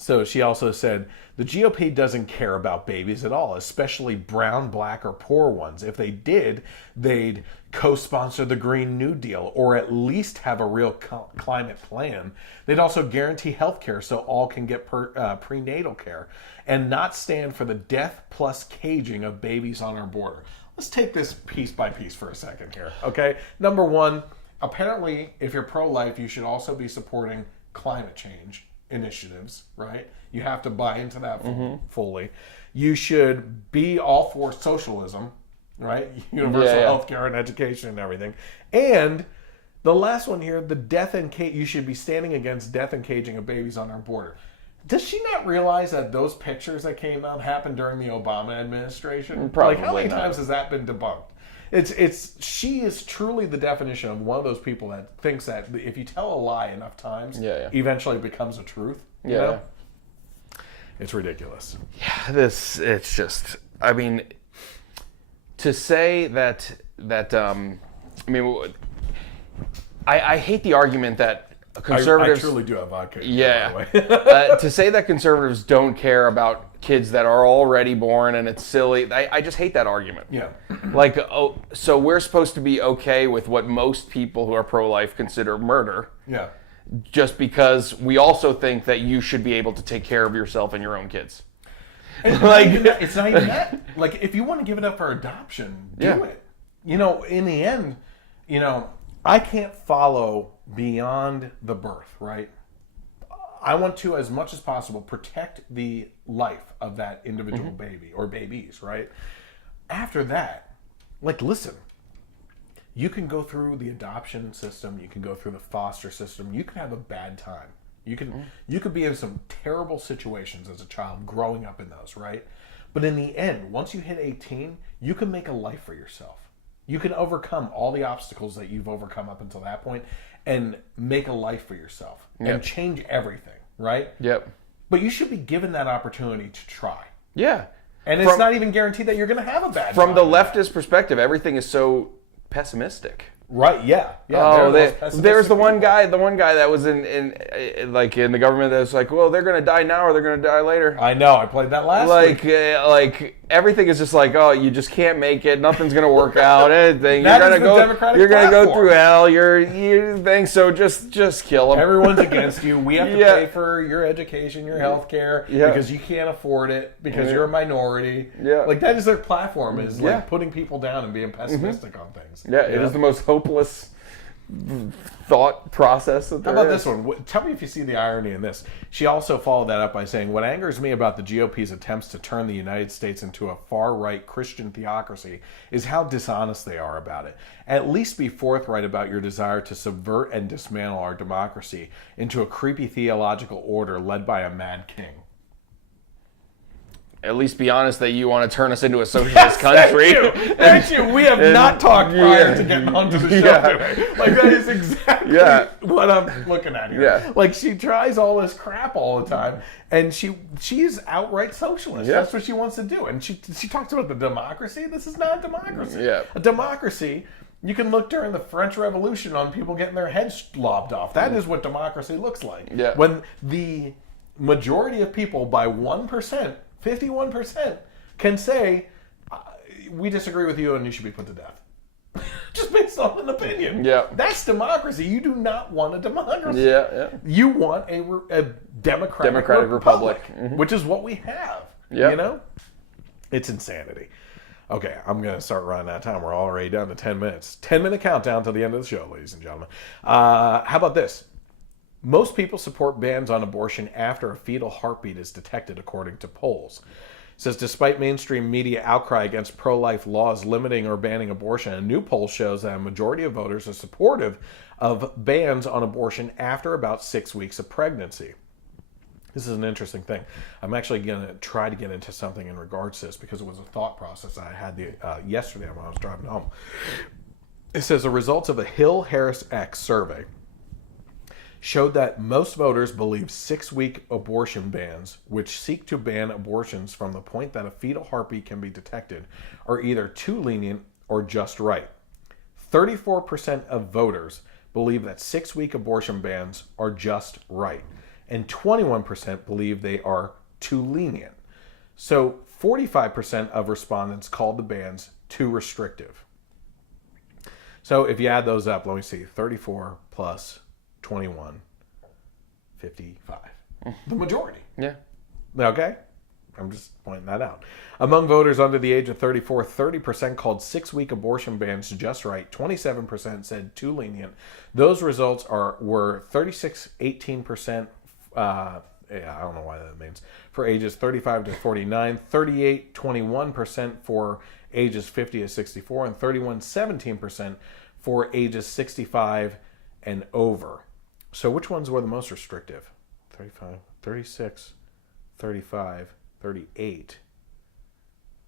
So she also said, the GOP doesn't care about babies at all, especially brown, black, or poor ones. If they did, they'd co-sponsor the Green New Deal, or at least have a real climate plan. They'd also guarantee health care so all can get prenatal care, and not stand for the death plus caging of babies on our border. Let's take this piece by piece for a second here, okay? Number one, apparently, if you're pro-life, you should also be supporting climate change initiatives, right? You have to buy into that fully. You should be all for socialism, right? Universal health care and education and everything. And the last one here, the death and you should be standing against death and caging of babies on our border. Does she not realize that those pictures that came out happened during the Obama administration? Probably like, how many not. times has that been debunked? She is truly the definition of one of those people that thinks that if you tell a lie enough times, eventually it becomes a truth. You know? It's ridiculous. Yeah, it's just, to say that I hate the argument that conservatives... I truly do have vodka. Yeah. By the way. To say that conservatives don't care about kids that are already born and it's silly, I just hate that argument. Yeah. Like, so we're supposed to be okay with what most people who are pro-life consider murder. Yeah. just because we also think that you should be able to take care of yourself and your own kids. It's not even that. Like, if you want to give it up for adoption, do it. You know, in the end, you know, I can't follow beyond the birth, right? I want to, as much as possible, protect the life of that individual baby or babies, right? After that, like, listen, you can go through the adoption system, you can go through the foster system, you can have a bad time. You could be in some terrible situations as a child growing up in those, right? But in the end, once you hit 18, you can make a life for yourself. You can overcome all the obstacles that you've overcome up until that point and make a life for yourself and change everything, right? Yep. But you should be given that opportunity to try. Yeah. And it's not even guaranteed that you're going to have a bad time. From the leftist perspective, everything is so pessimistic. Right, yeah. Oh, there's the one guy that was in the government that was like, well, they're going to die now or they're going to die later. I know, I played that last week. Like everything is just like, oh, you just can't make it. Nothing's going to work out. Anything. You're going to go through hell. You think so? Just kill them. Everyone's against you. We have to pay for your education, your health care, because you can't afford it because you're a minority. Yeah. Like, that is their platform, is like putting people down and being pessimistic on things. Yeah, it is the most hopeless thought process that there is. How about this one? Tell me if you see the irony in this. She also followed that up by saying, what angers me about the GOP's attempts to turn the United States into a far-right Christian theocracy is how dishonest they are about it. At least be forthright about your desire to subvert and dismantle our democracy into a creepy theological order led by a mad king. At least be honest that you want to turn us into a socialist country. Thank you. We have not talked prior to getting onto the show today. Like, that is exactly what I'm looking at here. Yeah. Like, she tries all this crap all the time, and she's outright socialist. Yeah. That's what she wants to do. And she talks about the democracy. This is not a democracy. Yeah. A democracy, you can look during the French Revolution on people getting their heads lobbed off. That is what democracy looks like. Yeah. When the majority of people, by 1%, 51%, can say, we disagree with you and you should be put to death. Just based on an opinion. Yeah. That's democracy. You do not want a democracy. Yeah. You want a democratic republic. Which is what we have. Yeah. You know? It's insanity. Okay, I'm going to start running out of time. We're already down to 10 minutes. 10-minute countdown to the end of the show, ladies and gentlemen. How about this? Most people support bans on abortion after a fetal heartbeat is detected, according to polls. It says, despite mainstream media outcry against pro-life laws limiting or banning abortion, a new poll shows that a majority of voters are supportive of bans on abortion after about 6 weeks of pregnancy. This is an interesting thing. I'm actually going to try to get into something in regards to this because it was a thought process I had yesterday when I was driving home. It says the results of a Hill-Harris-X survey showed that most voters believe 6-week abortion bans, which seek to ban abortions from the point that a fetal heartbeat can be detected, are either too lenient or just right. 34% of voters believe that 6-week abortion bans are just right, and 21% believe they are too lenient. So 45% of respondents called the bans too restrictive. So if you add those up, let me see, 34 plus 21, 55. The majority. Yeah. Okay? I'm just pointing that out. Among voters under the age of 34, 30% called 6-week abortion bans just right. 27% said too lenient. Those results were 36, 18%, I don't know why that means, for ages 35 to 49, 38, 21% for ages 50 to 64, and 31, 17% for ages 65 and over. So which ones were the most restrictive? 35, 36, 35, 38.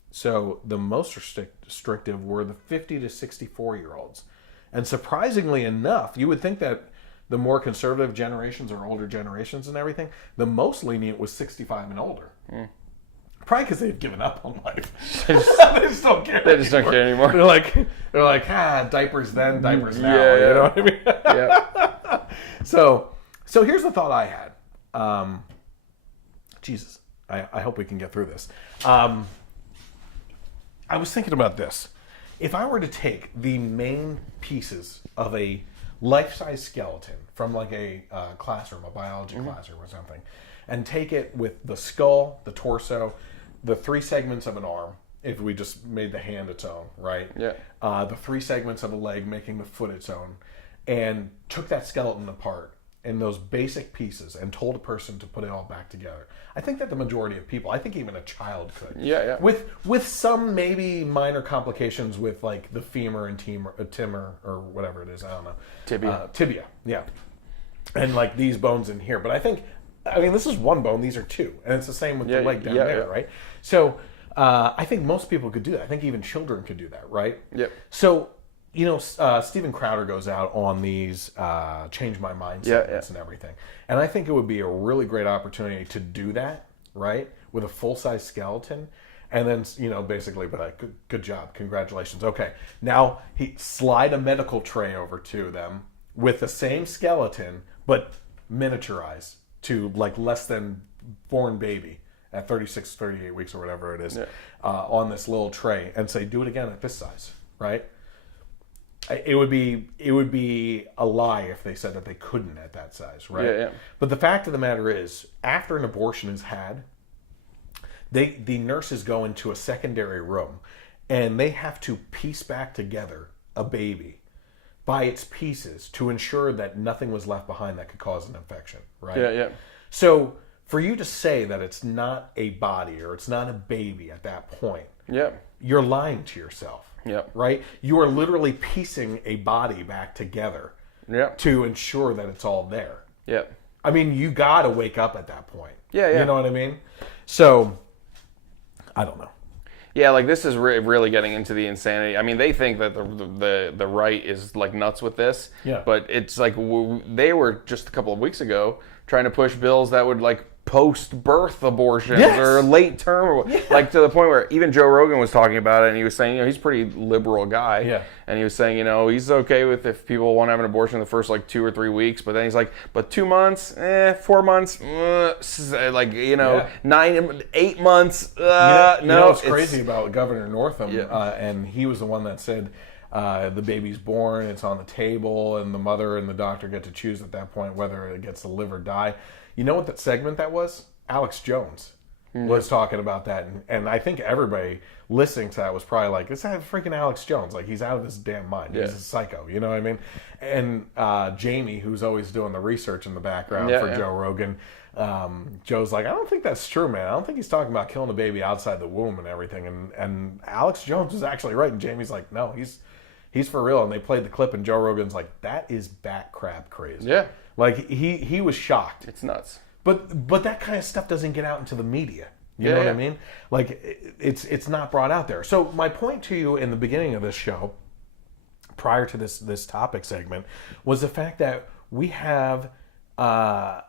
So the most restrictive were the 50 to 64-year-olds. And surprisingly enough, you would think that the more conservative generations or older generations and everything, the most lenient was 65 and older. Probably because they've given up on life. They just don't care. They just don't care anymore. They're like, diapers then, diapers now. Yeah. You know what I mean? Yeah. So here's the thought I had. Jesus, I hope we can get through this. I was thinking about this. If I were to take the main pieces of a life-size skeleton from like a classroom, a biology classroom or something, and take it with the skull, the torso, the 3 segments of an arm, if we just made the hand its own, right? Yeah. The 3 segments of a leg, making the foot its own, and took that skeleton apart in those basic pieces and told a person to put it all back together. I think that the majority of people, I think even a child could. Yeah. With some maybe minor complications with like the femur and timor or whatever it is, I don't know. Tibia, yeah. And like these bones in here. But I mean, this is one bone, these are 2. And it's the same with the leg down there, right? So I think most people could do that. I think even children could do that, right? Yep. So, you know, Steven Crowder goes out on these change my mind segments and everything. And I think it would be a really great opportunity to do that, right? With a full-size skeleton. And then, you know, basically, but like, good job, congratulations. Okay, now he slide a medical tray over to them with the same skeleton, but miniaturized to like less than born baby at 36, 38 weeks or whatever it is, on this little tray, and say, do it again at this size, right? It would be a lie if they said that they couldn't at that size, right? Yeah. But the fact of the matter is, after an abortion is had, the nurses go into a secondary room, and they have to piece back together a baby by its pieces to ensure that nothing was left behind that could cause an infection, right? Yeah. So for you to say that it's not a body or it's not a baby at that point, you're lying to yourself. Right? You are literally piecing a body back together to ensure that it's all there. I mean, you got to wake up at that point. You know what I mean? So, I don't know. Yeah, like this is really getting into the insanity. I mean, they think that the right is like nuts with this. But it's like they were just a couple of weeks ago trying to push bills that would like post-birth abortions or late term, like to the point where even Joe Rogan was talking about it, and he was saying, you know, he's a pretty liberal guy, and he was saying, you know, he's okay with if people want to have an abortion in the first like 2 or 3 weeks, but then he's like, but 2 months, 4 months, like, you know, 8 months, no. You know what's crazy about Governor Northam, and he was the one that said, the baby's born, it's on the table, and the mother and the doctor get to choose at that point whether it gets to live or die. You know what that segment that was? Alex Jones was talking about that, and I think everybody listening to that was probably like, this is freaking Alex Jones, like he's out of his damn mind, he's a psycho, you know what I mean? And Jamie, who's always doing the research in the background for Joe Rogan, Joe's like, I don't think that's true, man. I don't think he's talking about killing a baby outside the womb and everything, and Alex Jones is actually right, and Jamie's like, no, he's for real. And they played the clip, and Joe Rogan's like, that is bat crap crazy. Like he was shocked. It's nuts. But that kind of stuff doesn't get out into the media. You know what I mean? Like it's not brought out there. So my point to you in the beginning of this show, prior to this topic segment, was the fact that we have a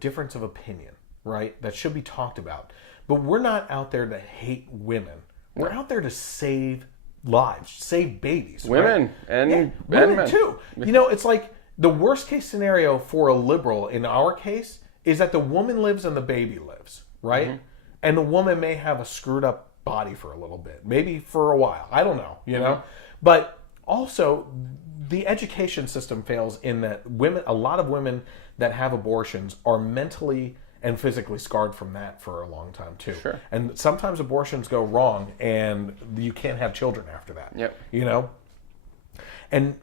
difference of opinion, right? That should be talked about. But we're not out there to hate women. We're out there to save lives, save babies. Women, right? and women men too. You know, it's like the worst case scenario for a liberal in our case is that the woman lives and the baby lives, right? And the woman may have a screwed up body for a little bit, maybe for a while. I don't know, you know? But also, the education system fails in that a lot of women that have abortions are mentally and physically scarred from that for a long time too. And sometimes abortions go wrong and you can't have children after that. You know? And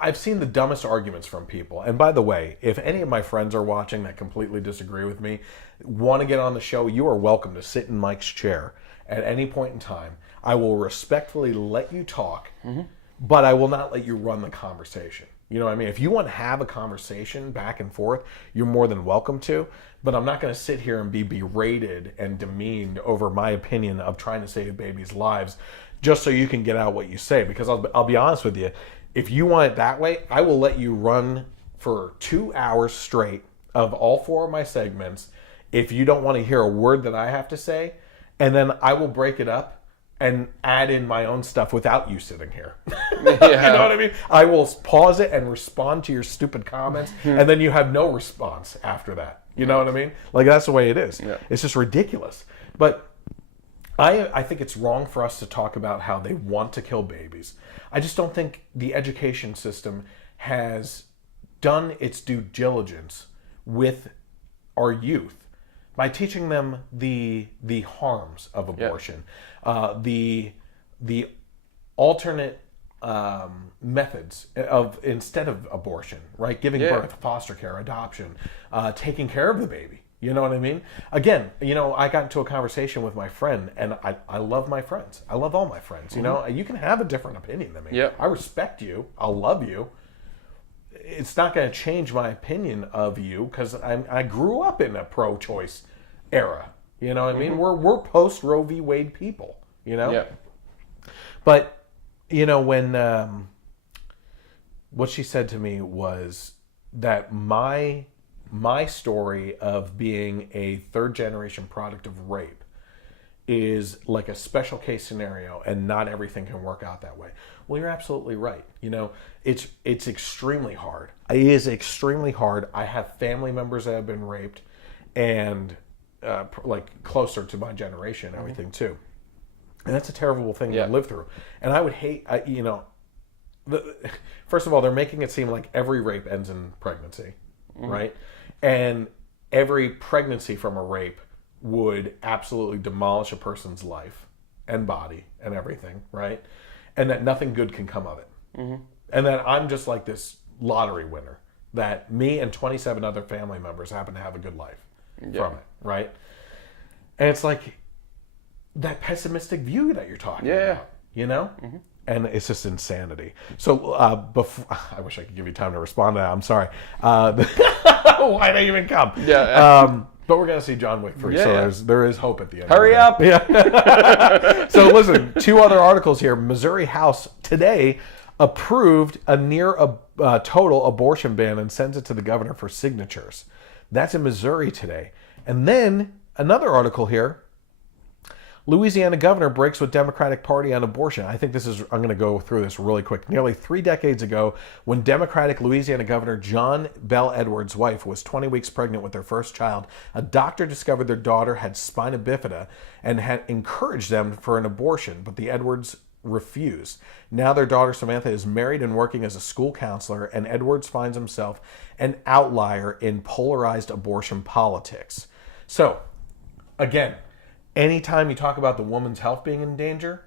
I've seen the dumbest arguments from people. And by the way, if any of my friends are watching that completely disagree with me, want to get on the show, you are welcome to sit in Mike's chair at any point in time. I will respectfully let you talk, but I will not let you run the conversation. You know what I mean? If you want to have a conversation back and forth, you're more than welcome to, but I'm not going to sit here and be berated and demeaned over my opinion of trying to save babies' lives just so you can get out what you say. Because I'll be honest with you, if you want it that way, I will let you run for 2 hours straight of all 4 of my segments if you don't want to hear a word that I have to say, and then I will break it up and add in my own stuff without you sitting here. You know what I mean? I will pause it and respond to your stupid comments, and then you have no response after that. You know what I mean? Like, that's the way it is. It's just ridiculous. But I think it's wrong for us to talk about how they want to kill babies. I just don't think the education system has done its due diligence with our youth by teaching them the harms of abortion, the alternate methods of instead of abortion, right? Giving birth, foster care, adoption, taking care of the baby. You know what I mean? Again, I got into a conversation with my friend, and I love my friends. I love all my friends. You can have a different opinion than me. Yep. I respect you. I'll love you. It's not going to change my opinion of you because I grew up in a pro-choice era. You know what I mean? We're post Roe v. Wade people. Yeah. But when what she said to me was that my story of being a third generation product of rape is like a special case scenario, and not everything can work out that way. Well, you're absolutely right. It's extremely hard. It is extremely hard. I have family members that have been raped, and like closer to my generation, and everything too. And that's a terrible thing to live through. And I would hate, first of all, they're making it seem like every rape ends in pregnancy, right? And every pregnancy from a rape would absolutely demolish a person's life and body and everything, right? And that nothing good can come of it. And that I'm just like this lottery winner, that me and 27 other family members happen to have a good life from it, right? And it's like that pessimistic view that you're talking about, And it's just insanity. So before, I wish I could give you time to respond to that. I'm sorry. Why'd I even come? But we're going to see John Wick 3, so there is hope at the end. Hurry up! Yeah. So listen, 2 other articles here. Missouri House today approved a near total abortion ban and sends it to the governor for signatures. That's in Missouri today. And then another article here. Louisiana governor breaks with Democratic Party on abortion. I think I'm going to go through this really quick. Nearly 3 decades ago, when Democratic Louisiana Governor John Bell Edwards' wife was 20 weeks pregnant with their first child, a doctor discovered their daughter had spina bifida and had encouraged them for an abortion, but the Edwards refused. Now their daughter Samantha is married and working as a school counselor, and Edwards finds himself an outlier in polarized abortion politics. So, again, anytime you talk about the woman's health being in danger,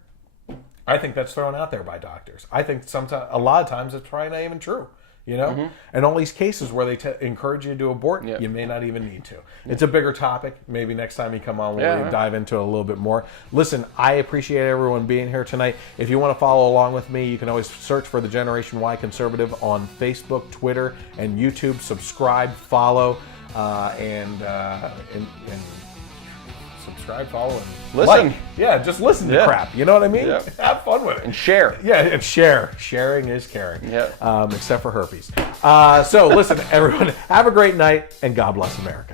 I think that's thrown out there by doctors. I think a lot of times it's probably not even true, And all these cases where they encourage you to abort, you may not even need to. It's a bigger topic. Maybe next time you come on, we'll dive into it a little bit more. Listen, I appreciate everyone being here tonight. If you want to follow along with me, you can always search for the Generation Y Conservative on Facebook, Twitter, and YouTube. Subscribe, follow, and subscribe, follow, and listen. Like. Yeah, just listen to crap. You know what I mean? Yeah. Have fun with it. And share. Yeah, and share. Sharing is caring. Yeah. Except for herpes. So listen, everyone, have a great night, and God bless America.